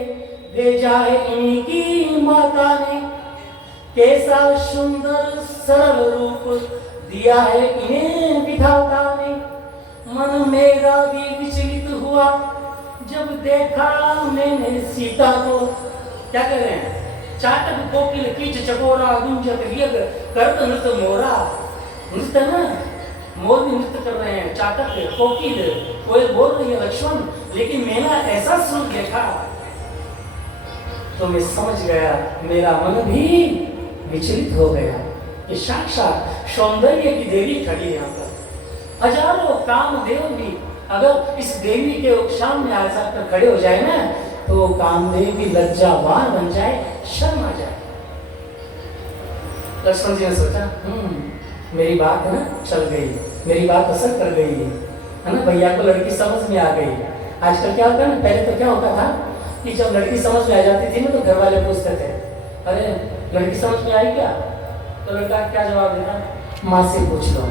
भेजा है इन्हीं की माता ने, कैसा सुंदर सरल रूप दिया है इन्हें विधाता ने। मन मेरा भी विचलित हुआ जब देखा मैंने सीता को। क्या कह रहे हैं? चाटक कोकिल कीच चकोरा गुंजत वियग करत नृत्य मोरा। नृत्य ना, मोर भी नृत्य कर रहे हैं, चाटक कोकिल कोयल बोल रही है लक्ष्मण, लेकिन मैंने ऐसा सुन देखा तो मैं समझ गया, मेरा मन भी विचलित हो गया कि साक्षात सौंदर्य की देवी खड़ी है यहाँ पर। हजारों कामदेव भी अगर इस देवी के सामने आकर खड़े हो जाए ना, तो कामदेव भी लज्जावान बन जाए, शर्म आ जाए। लक्ष्मण जी ने सोचा, मेरी बात है ना चल गई, मेरी बात असर कर गई है ना, भैया को लड़की समझ में आ गई। आजकल क्या होता है ना, पहले तो क्या होता था कि जब लड़की समझ में आ जाती थी ना, तो घर वाले पूछते थे, अरे लड़की समझ में आई क्या? तो लड़का क्या जवाब देता? माँ से पूछ लो।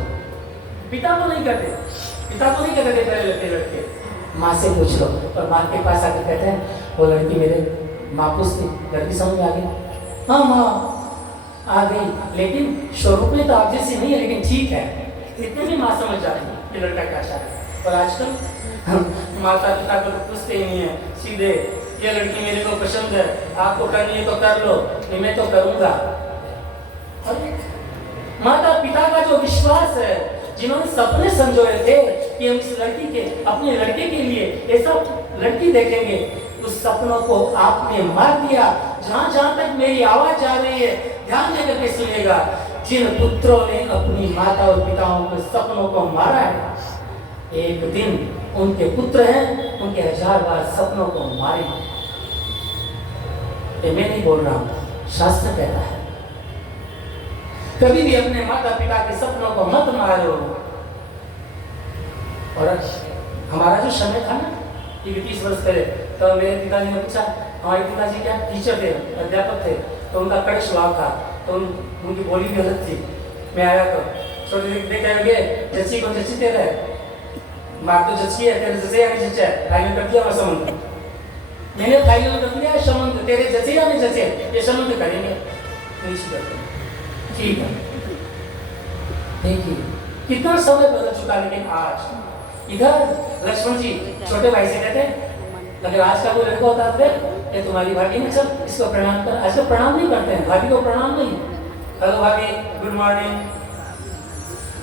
पिता को नहीं कहते, पिता को नहीं कहते पहले लड़के, माँ से पूछ लो। और माँ के पास आकर कहते हैं, वो लड़की मेरे माँ पूछती, लड़की समझ में आ गई? हाँ माँ आ गई, लेकिन स्वरूप में तो आप जैसी नहीं है, लेकिन ठीक है। इतने भी माँ समझ जाती है कि लड़का क्या चाह रहा है। और आजकल माता पिता को पूछते ही नहीं है, सीधे ये लड़की मेरे को पसंद है, आपको करनी है तो कर लो, नहीं मैं तो करूँगा। माता पिता का जो विश्वास है, जिन्होंने सपने संजोए थे कि हम इस लड़की के, अपने लड़के के लिए ऐसा लड़की देखेंगे, उस सपनों को आपने मार दिया। जहां जहां तक मेरी आवाज जा रही है, ध्यान देकर के सुनिएगा। जिन पुत्रों ने अपनी माता और पिताओं के सपनों को मारा है, एक दिन उनके पुत्र हैं, उनके 1000 बार सपनों को मारे। ये मैं नहीं बोल रहा हूं, शास्त्र कहता है। कभी भी अपने माता पिता के सपनों को मत मारो। और हमारा जो समय था ना, 30 वर्ष पहले, तो मेरे पिताजी ने पूछा, हमारे पिताजी क्या टीचर थे, अध्यापक थे, तो उनका कड़क स्वभाव था, तो उनकी बोली भी अलग थी। मैं आया तो छोटे देखे जच्ची को जच्ची तेरा है, मार तो जच्ची है, तेरे जैसे या नहीं जच्चा है, फाइनल कर दिया मैं संबंध, मैंने फाइनल कर दिया संबंध, तेरे जच्चे या नहीं जच्चे, ये संबंध करेंगे, ठीक है। देखिए कितना समय बदल चुका, लेकिन आज इधर लक्ष्मण जी छोटे भाई से कहते हैं, अगर आज का कोई लड़का होता है, ये तुम्हारी भाभी ने, चल इसको प्रणाम कर। आज तो प्रणाम नहीं करते हैं, भाभी को प्रणाम नहीं। हेलो भाभी, गुड मॉर्निंग।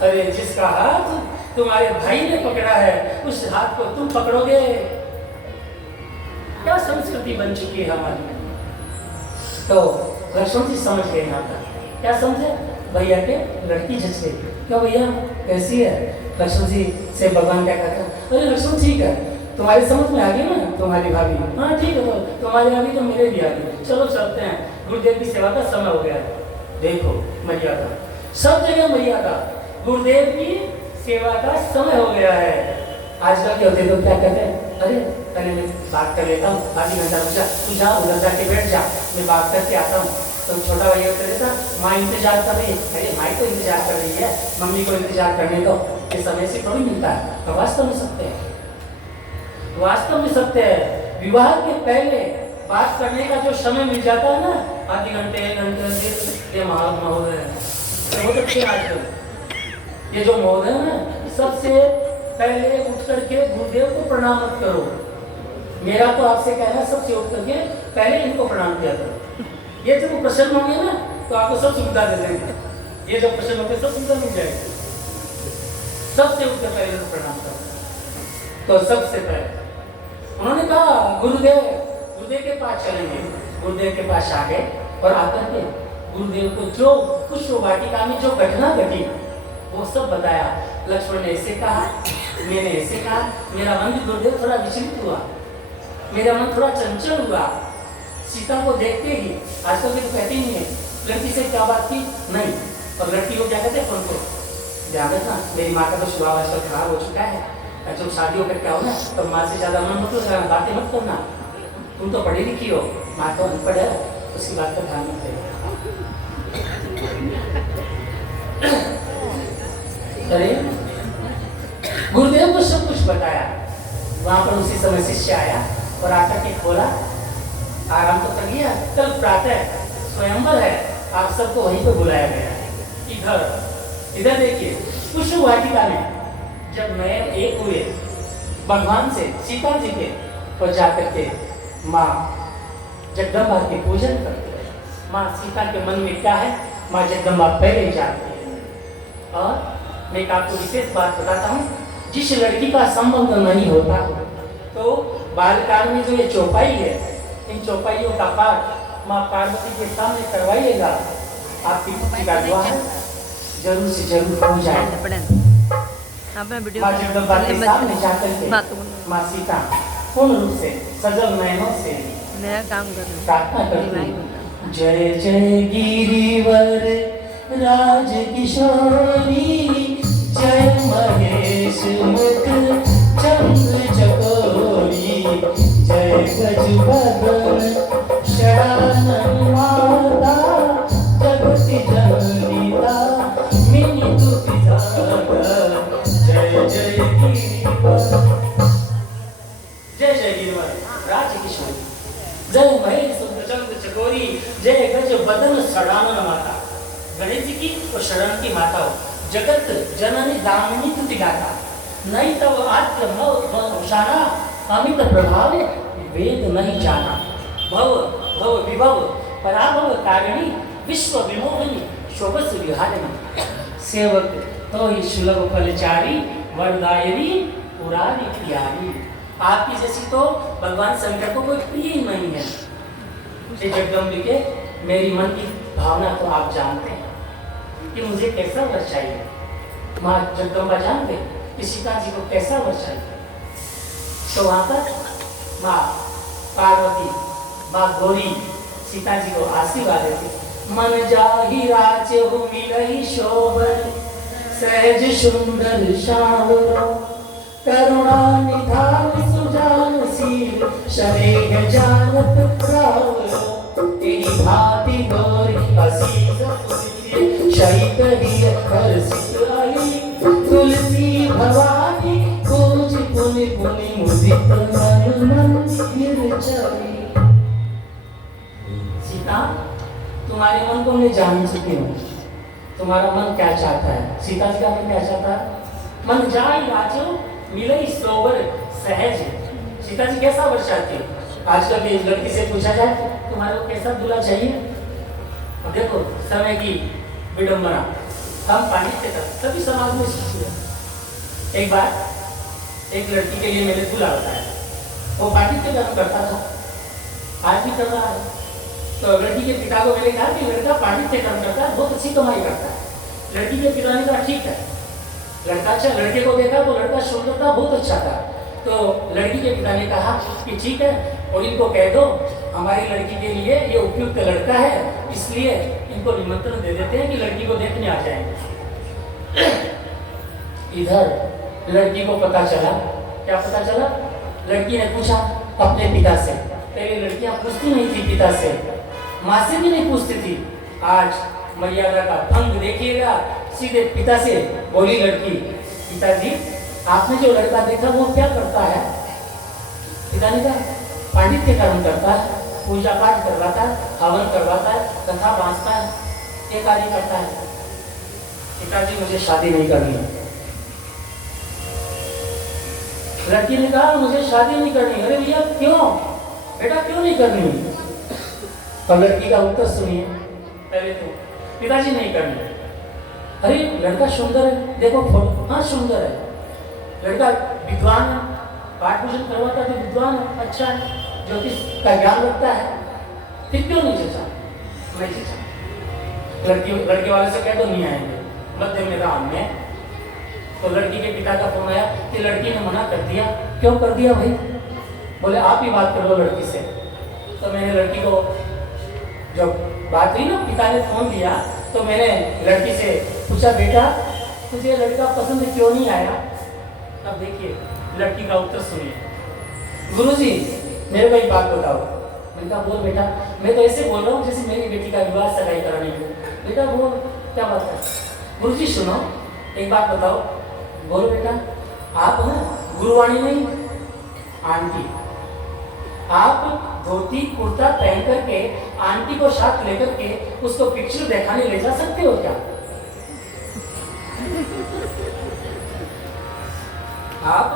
अरे जिसका हाथ तुम्हारे भाई ने पकड़ा है, उस हाथ को तुम पकड़ोगे। क्या संस्कृति बन चुकी है हमारी। तो लक्ष्मण जी समझ गए यहाँ पर। क्या समझे? भैया के लड़की जच गई। क्या भैया कैसी है? लक्ष्मण जी से भगवान क्या कहते हैं, अरे लक्ष्मण ठीक है, तुम्हारी समझ में आ गई ना तुम्हारी भाभी? हाँ ठीक है, तो तुम्हारी भाभी तो मेरे भी आ गई, चलो चलते हैं, गुरुदेव की सेवा का समय हो गया है। देखो मर्यादा, सब जगह मर्यादा, गुरुदेव की सेवा का समय हो गया है। आजकल के होते तो क्या कहते हैं, अरे पहले मैं बात कर लेता हूँ, आधी घंटा बचा, तू जा उधर जाके बैठ जा, मैं बात करके आता हूँ। तो छोटा भैया कर देता, माँ इंतजार कर रही है, अरे माँ तो इंतजार कर रही है, मम्मी को इंतजार करने दो, ये समय से थोड़ी मिलता है। तो वास्तव में सत्य है, वास्तव में सत्य है। विवाह के पहले बात करने का जो समय मिल जाता है ना, आधे घंटे 1 घंटे, ये महोदय है बहुत अच्छे आजकल। ये जो महोदय है ना, सबसे पहले उठ करके गुरुदेव को प्रणाम मत करो। मेरा तो आपसे कहना, सबसे उठ करके पहले इनको प्रणाम किया करो। ये जब प्रसन्न होंगे ना, तो आपको सब सुविधा दे देंगे। ये जब प्रसन्न होंगे सब सुविधा मिल जाएगी। सबसे उठ कर पहले प्रणाम करो। तो सबसे पहले उन्होंने कहा गुरुदेव के पास चलेंगे। गुरुदेव के पास आ गए और आकर के गुरुदेव को जो कुछ वाटिका में जो घटना घटी वो सब बताया। लक्ष्मण ने ऐसे कहा, मैंने ऐसे कहा, मेरा मन भी गुरुदेव थोड़ा विचलित हुआ, मेरा मन थोड़ा चंचल हुआ। सीता को देखते ही, आजकल के तो कहते ही नहीं है लड़की से क्या बात की नहीं, और लड़की को क्या कहते हैं, कौन को ध्यान रखना, मेरी माँ का तो स्वभाव आजकल खराब हो चुका है, जब शादियों करके आओ ना तो माँ से ज्यादा मन मत लगाना, बातें मत करना, तुम तो पढ़ी लिखी हो, माँ तो अनपढ़ है, उसकी बात का ध्यान मत देना। अरे गुरुदेव को सब कुछ बताया। वहां पर उसी समय शिष्य आया और आकर के खोला, आराम तो कर लिया, कल प्रातः स्वयंवर है, आप सबको वहीं पे बुलाया गया है। इधर देखिए, कुश वाटिका में जब नए एक हुए भगवान से सीता जी के, तो जाकर के माँ जगदम्बा के पूजन करते हैं। माँ सीता के मन में क्या है, माँ जगदम्बा पहले जानती है। और मैं एक आपको विशेष बात बताता हूँ, जिस लड़की का संबंध नहीं होता तो बालकाल में जो ये चौपाई है, इन चौपाइयों का पाठ माँ पार्वती के सामने करवाइएगा, आपकी पुत्री का विवाह जरूर से जरूर हो जाए। माँ जगदम्बा के सामने जाकर के माँ सीता पूर्ण रूप से सजल नयनों से प्रार्थना करती, जय जय गिरिवर राज किशोरी, जय महेश मुख चंद्र चकोरी, जय गजबदन शरण माता, जगति जननीता मिनि तुति जागर, जय जय गिरिवर, जय जय गिरिवर राज किशोरी, जय महेश मुख चंद्र चकोरी, जय गजबदन शरण माता। गणेश जी की और शरण की माता हो, जगत जननी दामिनी तुति गाता, नहीं तब आद्य उषाना, अमित प्रभाव वेद नहीं जाना, भव भव विभव पराभव कारिणी, विश्व विमोहिनी शोभस विहारिणी, सेवक तो ही सुलभ फलचारी, वरदायिनी पुरारी प्यारी। आपकी जैसी तो भगवान शंकर को कोई प्रिय ही नहीं है। जगदम्बिके, मेरी मन की भावना तो आप जानते हैं कि मुझे कैसा वर चाहिए। माँ जगदम्बा जानते कि सीता जी को कैसा वर चाहिए। तो वहां पर माँ पार्वती, माँ गौरी सीता जी को आशीर्वाद देती, मन जाहि राज हो मिलहि शोभन, सहज सुंदर श्यामलो, करुणा निधान सुजान शील, शरीर जानत रावलो, तेरी भांति गौरी असीस शहीद हिय हर्षित आई, तुलसी भवानी पूज पुनि पुनि मुदित मन मंदिर चली। सीता, तुम्हारे मन को मैं जान चुकी हूँ, तुम्हारा मन क्या चाहता है। सीता जी का मन क्या चाहता है, मन जाई राजो मिले सरोवर सहज। सीता जी कैसा वर चाहती है। आजकल भी लड़की से पूछा जाए तुम्हारे को कैसा दूल्हा चाहिए, अब देखो समय की विडंबना, हम पांडित्य तक सभी समाज में सीखी है। एक बार एक लड़की के लिए मेरे दूल्हा होता है, वो पांडित्य कर्म करता था, आज भी कर रहा है। तो लड़की के पिता को मैंने कहा कि लड़का पांडित्य कर्म करता है, बहुत अच्छी कमाई करता है। लड़की के पिता ने कहा ठीक है। लड़का अच्छा, लड़के को देखा तो लड़का सुंदर था, बहुत अच्छा था। तो लड़की के पिता ने कहा कि ठीक है, और इनको कह दो हमारी लड़की के लिए ये उपयुक्त लड़का है, इसलिए इनको निमंत्रण दे देते हैं कि लड़की को देखने आ जाएंगे। इधर लड़की को पता चला, क्या पता चला, लड़की ने पूछा अपने पिता से। पहले लड़कियां पूछती नहीं थी पिता से, माँ से भी नहीं पूछती थी। आज मर्यादा का भंग देखिएगा, सीधे पिता से बोली लड़की, पिताजी आपने जो लड़का देखा वो क्या करता है। पिता ने कहा पांडित्य कर्म करता है, पूजा पाठ करवाता है, हवन करवाता है, कथा बांधता है, ये कार्य करता है। पिताजी मुझे शादी नहीं करनी। लड़की ने कहा मुझे शादी नहीं करनी। अरे भैया क्यों बेटा, क्यों नहीं करनी। तो लड़की का उत्तर सुनिए पहले तो, पिताजी नहीं करनी। अरे लड़का सुंदर है, देखो फोटो, हाँ सुंदर है, लड़का विद्वान है, पाठ पूजन करवाता है, विद्वान है, अच्छा है, ज्योतिष का ज्ञान रखता है, फिर क्यों नहीं चचा। नहीं चचा, लड़के वाले से कह दो नहीं आएंगे, मध्य में राम में। तो लड़की के पिता का फोन आया कि लड़की ने मना कर दिया। क्यों कर दिया भाई, बोले आप ही बात कर लो लड़की से। तो मैंने लड़की को, जब बात हुई ना, पिता ने फोन दिया तो मैंने लड़की से पूछा बेटा तुझे लड़का पसंद क्यों नहीं आया। अब देखिए लड़की का उत्तर सुनिए, गुरुजी मेरे को एक बात बताओ। मैंने कहा बोल बेटा। मैं तो ऐसे बोल रहा हूँ जैसे मेरी बेटी का विवाह सगाई कराने में। बेटा बोल क्या बात है। गुरुजी सुनो एक बात बताओ। बोलो बेटा। आप ना गुरुवाणी नहीं आंटी, आप धोती कुर्ता पहन करके आंटी को साथ लेकर के उसको पिक्चर दिखाने ले जा सकते हो क्या? आप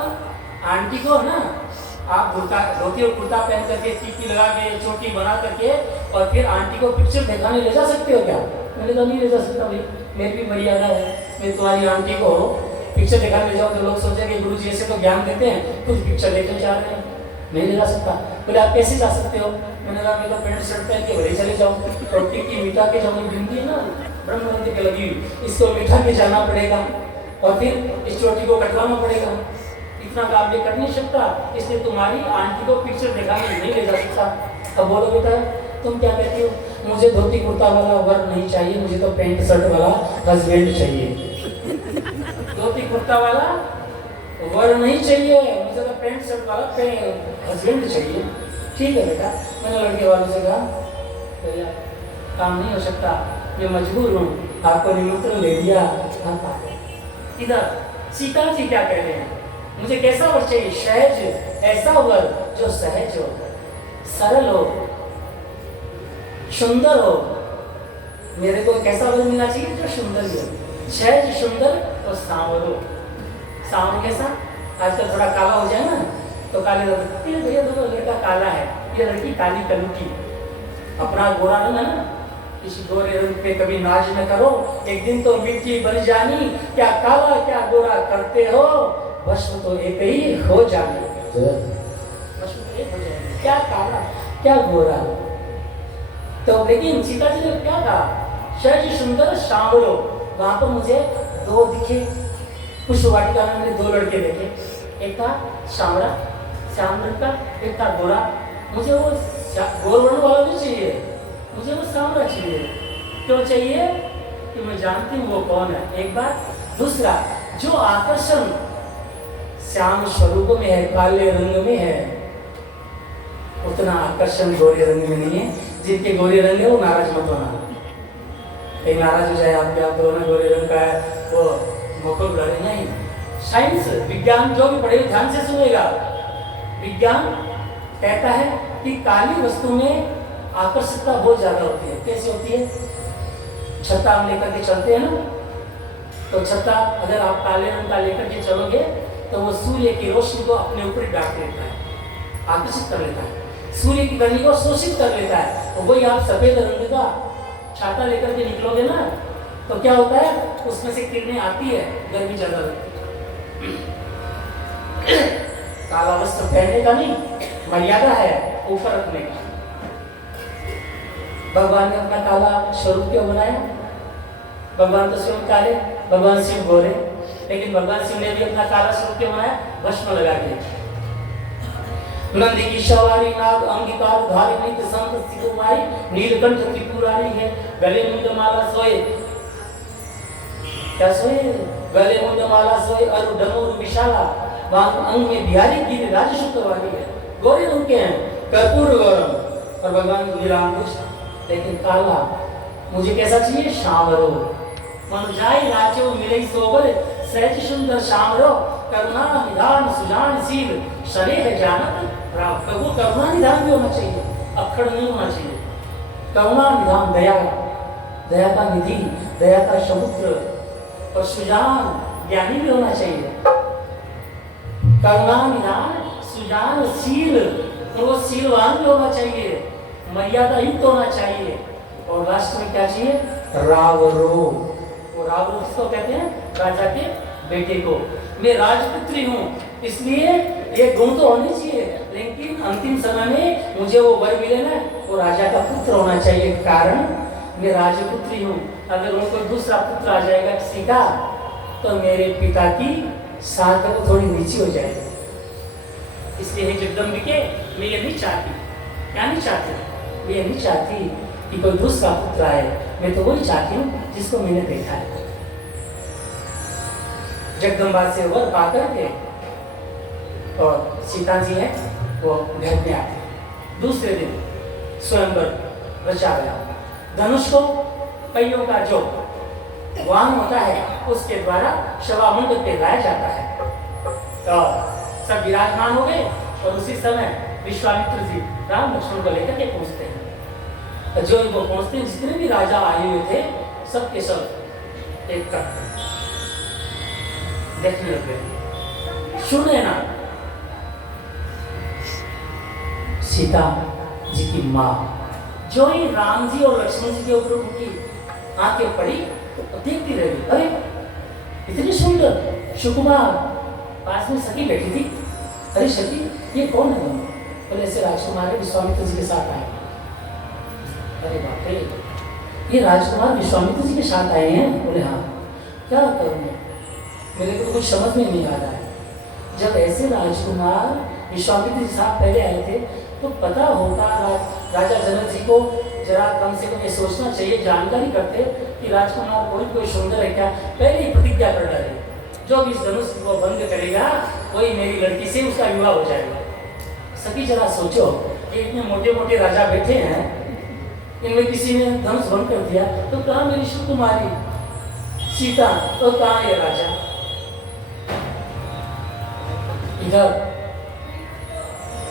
आंटी को ना, आप धोती और कुर्ता पहन करके टीकी लगा के चोटी बना करके और फिर आंटी को पिक्चर दिखाने ले जा सकते हो क्या? मैंने तो नहीं ले जा सकता भाई, मेरी भी मर्यादा है। मैं तुम्हारी आंटी को पिक्चर दिखाने ले जाऊँ तो लोग सोचेंगे गुरु जी ऐसे तो ज्ञान देते हैं, कुछ पिक्चर देखने जा रहे हैं, नहीं ले जा सकता। बोले आप कैसे जा सकते हो? मैंने कहा मैं तो पैंट शर्ट पहन के वही चले जाऊँ और टिक्की मीठा के जो बिंदी है ना ब्रह्म के लगी हुई, इसको मीठा के जाना पड़ेगा और फिर इस चोटी को कटवाना पड़ेगा। इतना काम ये कर नहीं सकता, इसलिए तुम्हारी आंटी को पिक्चर दिखाने नहीं ले जा सकता। अब बोलो बेटा तुम क्या कहती हो? मुझे धोती कुर्ता वाला वर नहीं चाहिए, मुझे तो पैंट शर्ट वाला हस्बैंड चाहिए। धोती कुर्ता वाला वर नहीं चाहिए, मुझे तो पैंट शर्ट वाला हस्बैंड चाहिए। ठीक है बेटा, मैंने लड़के वालों से कहा तो यार काम नहीं हो सकता, मैं मजबूर हूँ, आपको निमंत्रण दे दिया, आप आ गए। इधर सीता जी क्या कह रहे हैं? मुझे कैसा वर चाहिए? सहज, ऐसा वर जो सहज हो, सरल हो, सुंदर हो। मेरे को कैसा वर मिलना चाहिए? जो सुंदर हो, सहज, सुंदर और सांवर हो। सांवर कैसा? आजकल थोड़ा काला हो जाए ना तो काले लगते हैं, भैया देखो लड़का काला है, ये लड़की काली कलुकी। अपना गोरा रंग है ना, किसी गोरे रंग पे कभी नाज न करो, एक दिन तो मिट्टी बन जानी, क्या काला क्या गोरा करते हो, भस्म तो एक ही हो जाने। भस्म तो एक हो जाए, क्या काला क्या गोरा। तो लेकिन सीता जी ने क्या कहा? सहज सुंदर सांवरो। वहां पर मुझे दो दिखे, उस वाटिका में मैंने दो लड़के देखे, एक था सांवरा श्याम रंग का, एक था गोरा। मुझे वो गोर वर्ण वाला नहीं चाहिए, मुझे वो सांवरा चाहिए। क्यों चाहिए? कि मैं जानती हूँ वो कौन है, एक बात। दूसरा, जो आकर्षण श्याम स्वरूप में है, काले रंग में है, उतना आकर्षण गोरे रंग में नहीं है। जिनके गोरे रंग है वो नाराज मत होना, कहीं नाराज हो जाए आपके, आप तो ना गोरे रंग का है वो मुखर लड़े नहीं। साइंस विज्ञान जो भी पढ़े ध्यान से सुनेगा। विज्ञान कहता है कि काली वस्तु में आकर्षकता बहुत ज्यादा होती है। कैसे होती है? छत्ता हम लेकर के चलते हैं ना, तो छत्ता अगर आप काले रंग का लेकर के चलोगे तो वो सूर्य की रोशनी को अपने ऊपर डांट लेता है, आकर्षित कर लेता है, सूर्य की गर्मी को शोषित कर लेता है। तो वही आप सफेद रंग का छाता लेकर के निकलोगे ना तो क्या होता है? उसमें से किरणें आती है, गर्मी ज्यादा लगती है। काला वस्त्र पहनने का नहीं, मर्यादा है ऊपर रखने का। भगवान ने अपना काला स्वरूप क्यों बनाया? भगवान तो स्वयं काले, भगवान शिव गोरे, लेकिन भगवान शिव ने भी अपना काला स्वरूप क्यों बनाया? भस्म लगा के। नंदी की सवारी नाग अंगिकार धारी नित्य संत कुमारी, नीलकंठ त्रिपुरारी है, गले मुंड माला सोए, क्या सोए? गले मुंड माला सोए, अरु डमरू विशाला, वहां अंग में बिहारी गिर राज शुक्रवारी है। गोरे रंग के हैं, कर्पूर गौरम, और भगवान नीलांकुश, लेकिन काला। मुझे कैसा चाहिए? सांवरो। मन जाय राजो मिले सोबर, सहज सुंदर सांवरो, करुणा निधान सुजानशील, शरीर जानत प्राप्त। वो करुणा निधान भी होना चाहिए, अखड़ नहीं होना चाहिए। करुणा निधान, दया, दया का निधि, दया का समुद्र, और सुजान ज्ञानी भी होना चाहिए। करुणा निधान सुजानशील, वो शीलवान भी होना चाहिए, मर्यादा युक्त होना चाहिए। और लास्ट में क्या चाहिए? रावरो। वो रावरो किसको कहते हैं? राजा के बेटे को। मैं राजपुत्री हूँ, इसलिए ये गुण तो होने चाहिए, लेकिन अंतिम समय में मुझे वो वर मिले ना, वो राजा का पुत्र होना चाहिए। कारण मैं राजपुत्री हूँ, अगर उनको दूसरा पुत्र आ जाएगा किसी का तो मेरे पिता की शान को थोड़ी नीची हो जाएगी। इसलिए जगदम्बिके मैं ये नहीं चाहती, क्या नहीं चाहती? मैं ये नहीं चाहती कि कोई दूसरा पुत्र आए, मैं तो वही चाहती हूँ जिसको मैंने देखा है। जगदम्बा से वर पाकर के और सीता जी है वो घर में आते। दूसरे दिन स्वयंवर रचा गया। धनुष को पहियों का जो वाहन होता है उसके द्वारा सभा मंडप पे लाया जाता है। तो सब विराजमान हो गए और उसी समय विश्वामित्र जी राम लक्ष्मण को लेकर के पहुंचते हैं। जो वो पहुंचते हैं, जितने भी राजा आए हुए थे सब के सब एक तक देखने लगे। सुने ना, सीता जी की माँ जो ही राम जी और लक्ष्मण जी के ऊपर उनकी आंखें पड़ी तो देखती रही, अरे इतनी सुंदर सुकुमार, पास में सखी बैठी थी। अरे सखी ये कौन है? बोले ऐसे राजकुमार है, विश्वामित्र जी के साथ आए। अरे बाप रे, ये राजकुमार विश्वामित्र जी के साथ आए हैं? बोले हाँ। क्या करूँ मैं, मेरे को तो कुछ समझ में नहीं आ रहा है। जब ऐसे राजकुमार विश्वामित्र जी साथ पहले आए थे तो पता होता राजा जनक जी को, जरा कम से कम ये सोचना चाहिए, जानकारी करते कि राजकुमार कोई सुंदर है क्या, पहले ही प्रतिज्ञा कर डाले, जो भी इस धनुष को भंग करेगा वही मेरी लड़की से उसका विवाह हो जाएगा। सभी जरा सोचो, ये इतने मोटे मोटे राजा बैठे हैं, इनमें किसी ने धनुष भंग कर दिया तो कहाँ मेरी सुकुमारी सीता, तो कहाँ ये राजा? इधर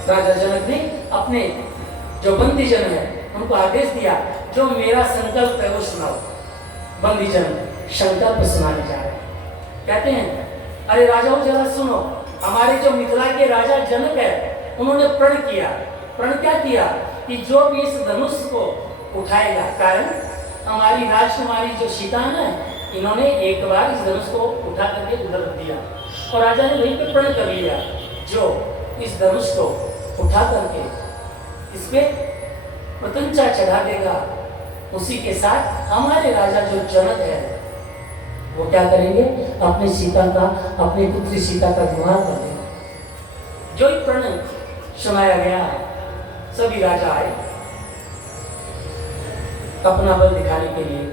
राजा जनक ने अपने जो बंदी जन है उनको आदेश दिया, जो मेरा संकल्प है वो सुनाओ। बंदी जन संकल्प सुनाने जा रहे हैं। कहते हैं अरे राजाओं जरा सुनो, हमारे जो मिथिला के राजा जनक है उन्होंने प्रण किया। प्रण क्या किया कि जो भी इस धनुष को उठाएगा, कारण हमारी राजकुमारी जो सीता है इन्होंने एक बार इस धनुष को उठा करके उधर रख दिया और राजा ने वहीं पे प्रण कर लिया, जो इस धनुष को उठा करके इस पे प्रत्यंचा चढ़ा देगा, उसी के साथ हमारे राजा जो जनक है वो क्या करेंगे, अपनी सीता का, अपनी पुत्री सीता का विवाह कर देगा। जो प्रण सुनाया गया, सभी राजा आए अपना बल दिखाने के लिए।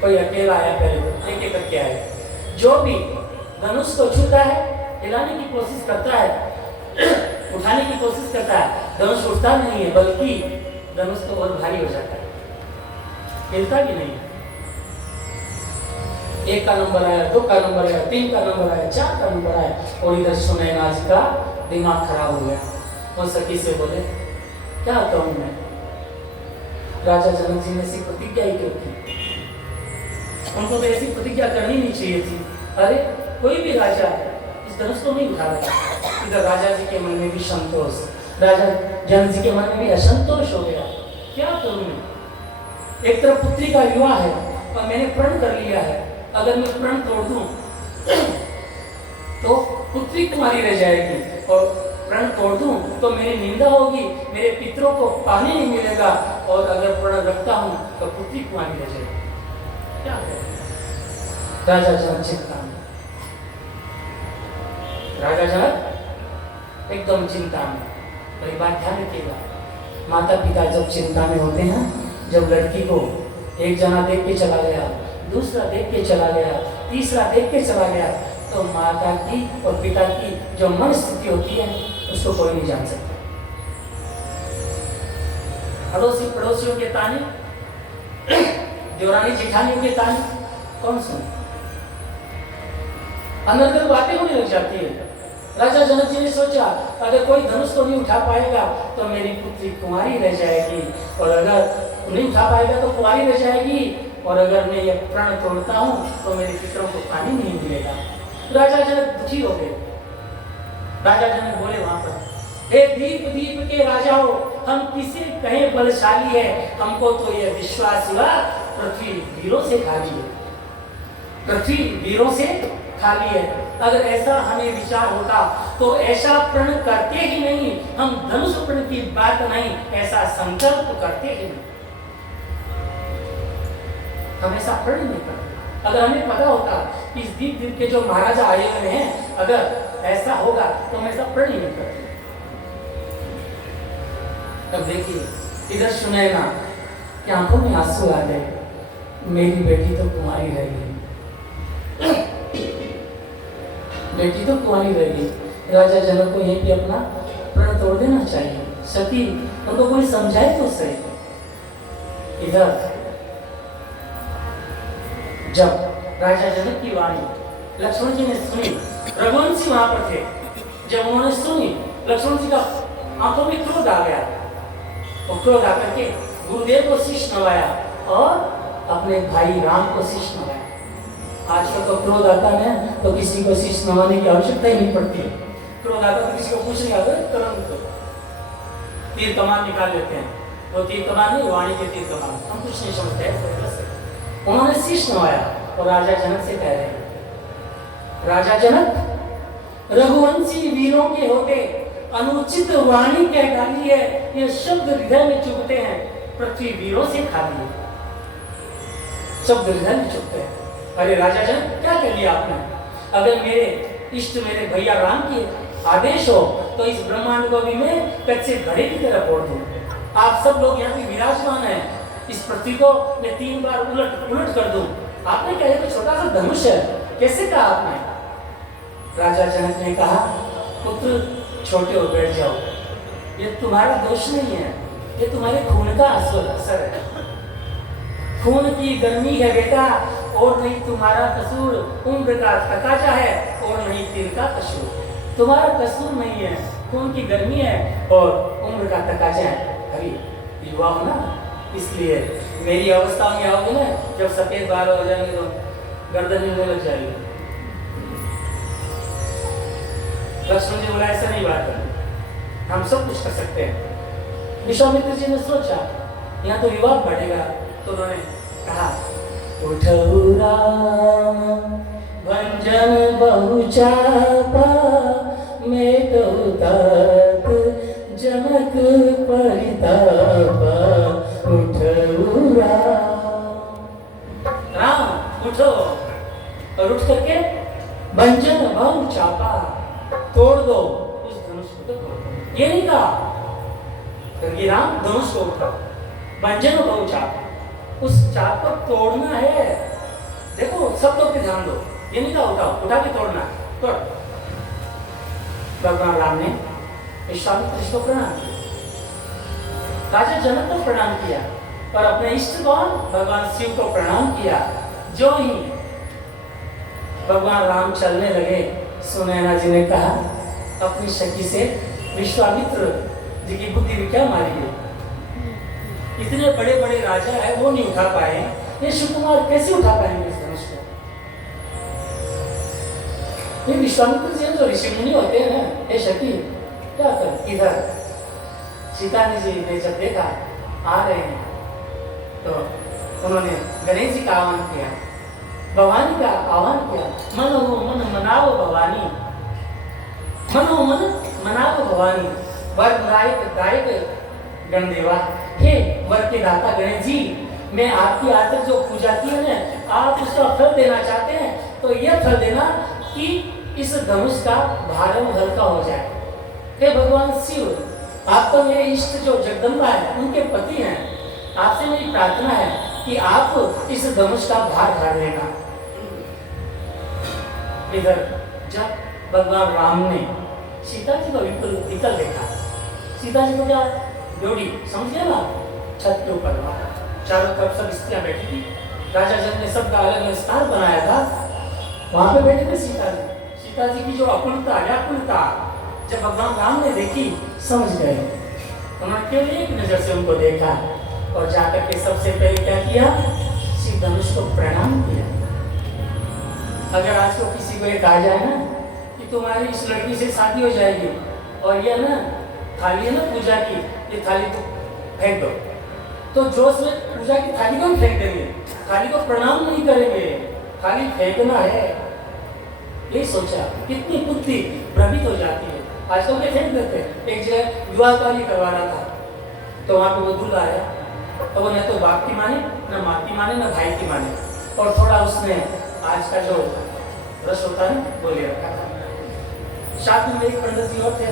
कोई अकेला आया, पहले एक एक करके आए। जो भी धनुष को छूता है, हिलाने की कोशिश करता है, उठाने की कोशिश करता है, धनुष उठता नहीं है, बल्कि धनुष तो बहुत भारी हो जाता है, हिलता भी नहीं। एक का नंबर आया, दो का नंबर आया, तीन का नंबर आया, चार का नंबर आया, और इधर सुनैना जी का दिमाग खराब हो गया। वो सखी से बोले क्या कहूँ मैं, राजा जनक जी ने ऐसी प्रतिज्ञा ही क्यों की? उनको तो ऐसी प्रतिज्ञा करनी नहीं चाहिए थी। अरे कोई भी राजा इस धनुष को नहीं उठा रहा। इधर राजा जी के मन में भी संतोष, राजा जनक जी के मन में भी असंतोष हो गया। क्या करूं मैं, एक तरफ पुत्री का विवाह है और मैंने प्रण कर लिया है, अगर मैं प्रण तोड़ दूं तो पुत्री तुम्हारी रह जाएगी, और प्रण तोड़ दूं तो मेरी निंदा होगी, मेरे पितरों को पानी नहीं मिलेगा, और अगर प्रण रखता हूं तो पुत्री तुम्हारी रह जाएगी। क्या है? राजा जनक चिंता में, राजा जनक एकदम चिंता में। बड़ी बात ध्यान रखिएगा, माता पिता जब चिंता में होते हैं, जब लड़की को एक जना देख के चला गया, दूसरा देख के चला गया, तीसरा देख के चला गया, तो माता की और पिता की जो मन स्थिति होती है उसको कोई नहीं जान सकता। अड़ोसी पड़ोसियों के ताने, देवरानी जेठानियों के ताने कौन सुने? अंदर अंदर बातें होने लग जाती है। राजा जनक जी ने सोचा अगर कोई धनुष को नहीं उठा पाएगा तो मेरी पुत्री कुंवारी रह जाएगी, और अगर नहीं उठा पाएगा तो कुंवारी रह जाएगी, और अगर मैं ये प्रण तोड़ता हूँ तो मेरे पितरों को पानी नहीं मिलेगा। राजा जनक दुखी हो गए। राजा जनक बोले वहां पर, हे दीप दीप के राजाओं, हम किसे कहे बलशाली है, हमको तो यह विश्वास हुआ पृथ्वी वीरों से खाली है, पृथ्वी वीरों से खाली है। अगर ऐसा हमें विचार होता तो ऐसा प्रण करते ही नहीं, हम धनुष प्रण की बात नहीं, ऐसा संकल्प करते ही नहीं, हम ऐसा प्रण नहीं करते। अगर हमें पता होता कि इस दीप दीप के जो महाराजा आए हुए हैं, अगर ऐसा होगा तो हम ऐसा प्रण ही नहीं करते। अब देखिए इधर सुनैना कि आंखों में आंसू आ गए, मेरी बेटी तो कुंवारी रह गई, बेटी तो कुंवारी रह गई। राजा जनक को यहीं पे अपना प्रण तोड़ देना चाहिए। सती उनको कोई समझाए तो सही। इधर जब राजा जनक की वाणी लक्ष्मण जी ने सुनी, रघुवंशी वहां पर थे, जब उन्होंने सुनी लक्ष्मण जी का आंखों में क्रोध आ गया, और क्रोध आकर के गुरुदेव को शीश नवाया और अपने भाई राम को शीश नवाया। आजकल तो क्रोध आता है तो किसी को शीश नवाने की आवश्यकता ही नहीं पड़ती है। क्रोध आता तो किसी को पूछने आता है, तुरंत तीर कमान निकाल लेते हैं। तो तीर कमान नहीं, वाणी के तीर कमान, हम कुछ नहीं समझते हैं। उन्होंने शीश नवाया और राजा जनक से कह रहे हैं, राजा जनक, रघुवंशी वीरों के होते अनुचित वाणी कह डाली है, ये शब्द हृदय में चुभते हैं, पृथ्वी वीरों से खाली है। शब्द हृदय में चुभते हैं। अरे राजा जनक, क्या कर लिया आपने? अगर मेरे इष्ट मेरे भैया राम की आदेश हो तो इस ब्रह्मांड को भी मैं कच्चे घड़े की तरह फोड़ दूं। आप सब लोग यहाँ पे विराजमान हैं, इस पृथ्वी को मैं 3 बार उलट कर दूं। आपने कहा कि छोटा सा धनुष है, कैसे कहा आपने? राजा जनक ने कहा, पुत्र छोटे हो बैठ जाओ, ये तुम्हारा दोष नहीं है, ये तुम्हारे खून का असर है। खून की गर्मी है बेटा, और नहीं तुम्हारा कसूर, उम्र का तकाजा है और नहीं तीर का कसूर। तुम्हारा कसूर नहीं है, खून की गर्मी है और उम्र का तकाजा है। अभी युवा हो ना, इसलिए मेरी अवस्था में आओगे ना, जब सफेद बाल हो जाएंगे तो गर्दन हिलने लग जाएगी। लक्ष्मण जी बोला, ऐसा नहीं बात है, हम सब कुछ कर सकते हैं। विश्वामित्र जी ने सोचा यहाँ तो विवाद बढ़ेगा, तो उन्होंने कहा, उठऊ राम भंजन बहु चापा, मेटऊ तात जनक परितापा, उठऊ राम उठो, और उठ करके भंजन बहु चापा, तोड़ दो उस धनुष को, तोड़ दो। ये नहीं कहा क्योंकि राम धनुष को उठा, भंजन बहु चापा, उस चाप को तोड़ना है। देखो सब लोग पे ध्यान दो, ये नहीं कहा उठाओ, उठा के तोड़ना, तोड़। भगवान राम ने विश्वामित्र जी को प्रणाम किया, राजा जनक को प्रणाम किया, और अपने इष्ट कौन भगवान शिव को प्रणाम किया। जो ही भगवान राम चलने लगे, सुनैना जी ने कहा अपनी सखी से, विश्वामित्र जी की बुद्धि भी क्या मारी है, इतने बड़े बड़े राजा है वो नहीं उठा पाए, ये सुकुमार कैसे उठा पाएंगे इस धनुष को? ये विश्वामित्र जी जो ऋषि मुनि होते हैं ना, ये सखी क्या कर, इधर सीता जी ने जब देखा आ रहे हैं तो उन्होंने गणेश जी का आह्वान किया, भवानी का आह्वान किया, मनो मन मनाओ भवानी, मनो मन मनाओ भवानी, वर दायक गणदेवा, हे वर के दाता गणेश जी, मैं आपकी आदर जो पूजा की है ना, आप उसका फल देना चाहते हैं तो यह फल देना कि इस धनुष का भारम हल्का हो जाए। हे भगवान शिव, आप तो मेरे इष्ट जो जगदम्बा है उनके पति हैं, आपसे मेरी प्रार्थना है कि आप इस धनुष का भार धार लेना। इधर जब भगवान राम ने सीता जी को विकल देखा, सीता जी को क्या ड्योढ़ी समझ गया ना, छत के ऊपर चारों तरफ सब स्त्रियां बैठी थी, राजा जनक ने सबका अलग अलग स्थान बनाया था, वहां पे बैठे थे सीता जी। सीता जी की जो अपूर्णता व्याकुलता जब भगवान राम ने देखी, समझ गए, उन्होंने केवल एक नजर से उनको देखा और जाकर के सबसे पहले क्या किया, श्री धनुष को प्रणाम किया। अगर आज को किसी को ये कहा जाए ना कि तुम्हारी इस लड़की से शादी हो जाएगी और ये ना थाली है ना पूजा की, ये थाली को फेंक दो, तो जोश में पूजा की थाली को फेंक देंगे, थाली को प्रणाम नहीं करेंगे, थाली फेंकना है। ये सोचा, कितनी बुद्धि भ्रमित हो जाती है। आजकल के फेंक देते हैं। एक जगह विवाह कार्य करवाना था, तो वहाँ पे वो दूल्हा आया, तो वो न तो बाप की माने, न माँ की माने, न भाई की माने, और थोड़ा उसने आज का जो रस होता है वो ले रखा था। साथ में मेरे पंडित जी और थे,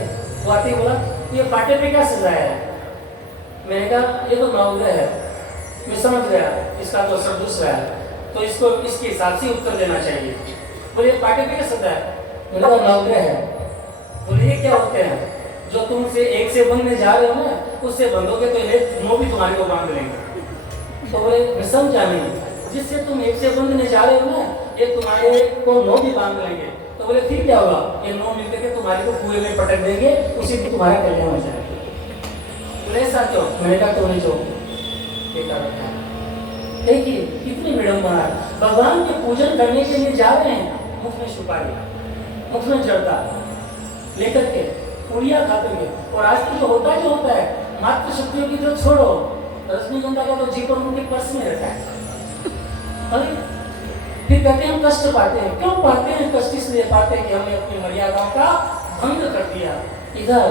वो आते ही बोला ये पाटे पे क्या सजाया है? मैंने कहा ये तो नवग्रह है। मैं समझ गया इसका तो असर दूसरा है, तो इसको इसके हिसाब से उत्तर देना चाहिए। बोले पाटे पे क्या सजाया है? मैंने कहा नवग्रह है। बोले ये क्या होते हैं? जो तुमसे एक से बंधने जा रहे हो ना, उससे बंधोगे तो ये नौ भी तुम्हारे को बांध लेंगे। तो बोले मैं समझा नहीं, जिससे तुम एक से बंधने जा रहे हो ना, ये तुम्हारे को नो भी बांध लेंगे। तो बोले फिर क्या होगा, ये नो मिलकर के तुम्हारे को कुएं में पटक देंगे, उसी में तुम्हारा कल्याण हो जाएगा। बोले ऐसा क्यों? मैंने कहा तो नहीं जो देखिए कितनी विडंबना है। भगवान के पूजन करने के लिए जा रहे हैं, मुख में सुपारी, मुख में जर्दा लेकर के पूड़ियाँ खाते हुए। और आज तो जो होता है मात्र शक्तियों की तो छोड़ो, रजनीगंधा का तो जीवन उनके पर्स में रहता है। अरे फिर कहते हैं हम कष्ट पाते हैं। क्यों पाते हैं कष्ट? इसलिए पाते हैं कि हमने अपनी मर्यादाओं का भंग कर दिया। इधर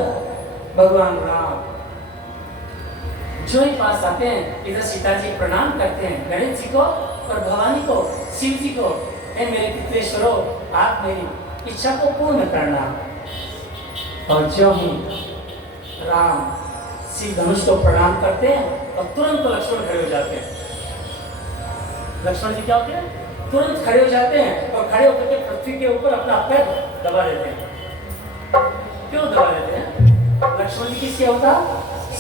भगवान राम जो ही पास आते हैं, इधर सीता जी प्रणाम करते हैं गणेश जी को और भवानी को, शिव जी को, हे मेरे पितृेश्वरो, आप मेरी इच्छा को पूर्ण करना। और जो ही राम शिव धनुष को प्रणाम करते हैं और तुरंत लक्ष्मण खड़े हो जाते हैं। लक्ष्मण जी क्या होते हैं? तुरंत खड़े हो जाते हैं और खड़े होकर के पृथ्वी के ऊपर अपना पैर दबा देते हैं। क्यों दबा देते हैं? लक्ष्मण जी किसके अवतार?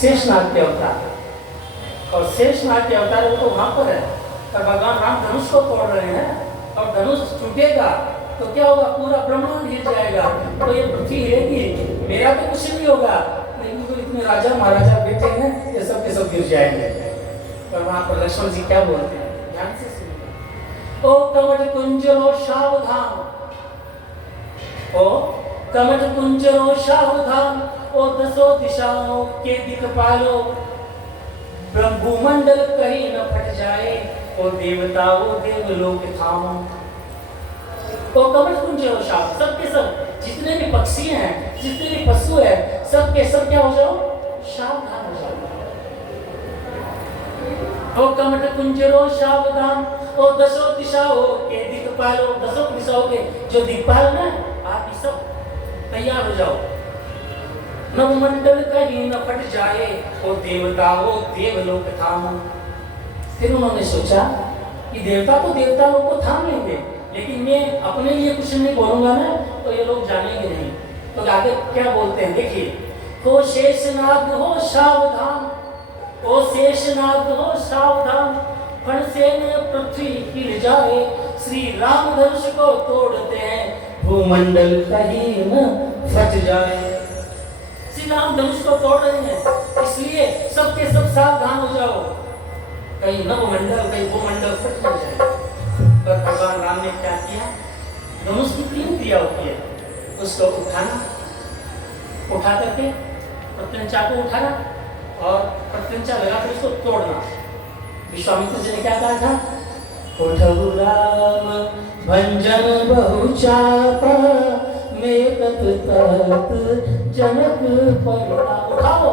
शेषनाग के अवतार। और शेषनाग के अवतार वो तो वहां पर है, और भगवान राम धनुष को तोड़ रहे हैं और धनुष टूटेगा तो क्या होगा? पूरा ब्रह्मांड गिर जाएगा। तो ये पृथ्वी हिलेगी, मेरा तो कुछ नहीं होगा, लेकिन तो इतने राजा महाराजा बैठे हैं, ये सब के सब गिर जाएंगे। और वहां पर लक्ष्मण जी क्या बोलते हैं? ध्यान से सुनिए। ओ कमट कुंजरो सावधान, ओ कमट कुंजरो सावधान, ओ दसों दिशाओं के दिक्पालो, ब्रह्ममंडल कहीं न फट जाए, ओ देवताओं देवलोक थामो। ओ कमट कुंजरो साव, सबके सब जितने भी पक्षी हैं, जितने भी पशु हैं, सबके सब क्या हो जाओ? सावधान हो जाओ। ओ कमट कुंजरो सावधान, ओ दसों दिशाओं के दिक्पालो, दसों दिशाओं के जो दिक्पाल ना, आप ये सब तैयार हो जाओ। नवमंडल कहीं न फट जाए, ओ देवताओं देवलोक थामो। फिर उन्होंने सोचा कि देवता तो देवता लोग को थाम लेंगे, लेकिन मैं अपने लिए कुछ नहीं बोलूंगा ना तो ये लोग जानेंगे नहीं। तो आगे क्या बोलते हैं देखिए, हो शेषनाग हो सावधान, ओ शेषनाग हो सावधान, फण से पृथ्वी हिल जाए, श्री राम धनुष को तोड़ते हैं, भूमंडल कहीं न फट जाए। श्री राम धनुष को तोड़ रहे हैं, इसलिए सबके सब सावधान हो जाओ, कहीं नवमंडल कहीं भूमंडल फट न जाए। पर भगवान राम ने क्या किया? धनुष की 3 क्रिया होती है, उसको उठाना, उठा करके प्रत्यंचा को उठाना और प्रत्यंचा लगाकर उसको तोड़ना। विश्वामित्र जी ने क्या कहा था? उठऊ राम भंजन बहुचापा, में तत जनक पड़ा। उठाओ,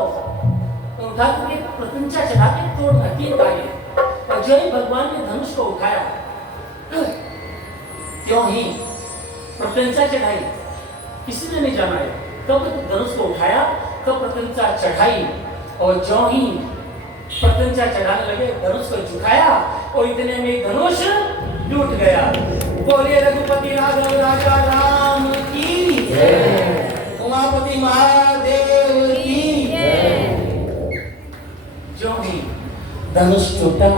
उठा करके प्रत्यंचा चढ़ा के तोड़ना, 3 कार्य। और जो ही भगवान ने धनुष को उठाया, क्यों ही प्रत्यंचा चढ़ाई, किसी ने नहीं जाना है कब धनुष को उठाया, कब प्रत्यंचा चढ़ाई। और जो ही प्रत्यंचा चढ़ाने लगे, धनुष को झुकाया और इतने में धनुष टूट गया। बोलिए रघुपति राघव राजा राम की जय, उमापति महादेव की जय। जो ही धनुष टूटा,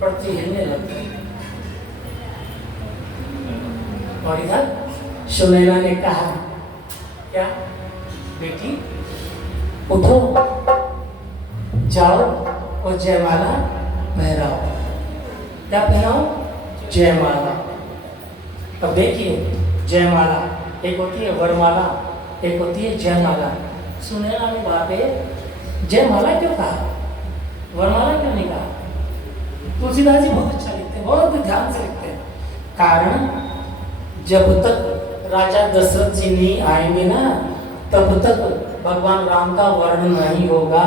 पृथ्वी हिलने लग गई। और इधर सुनैना ने कहा, क्या बेटी उठो, जाओ और जयमाला पहनाओ। क्या पहनाओ? जयमाला। अब देखिए, जयमाला एक होती है वरमाला, एक होती है जयमाला। सुनैना ने वहां पे जयमाला क्यों कहा, वरमाला क्यों नहीं कहा? तुलसीदास जी बहुत अच्छा लिखते हैं, बहुत ध्यान से लिखते हैं। कारण जब तक राजा दशरथ जी नहीं आएंगे ना, तब तक भगवान राम का वर्ण नहीं होगा।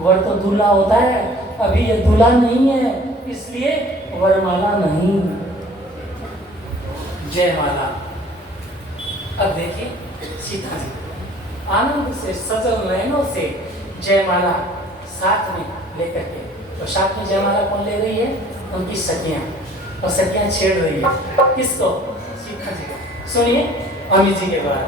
वर तो दूल्हा होता है, अभी ये दूल्हा नहीं है, इसलिए वरमाला नहीं, जयमाला। अब देखिए सीता जी आनंद से सजल नयनों से जयमाला साथ में लेकर के, तो साथ में जयमाला कौन ले रही है? उनकी सखियां, और सखियां छेड़ रही है किसको? सीता जी को। सुनिए अमित जी के द्वारा।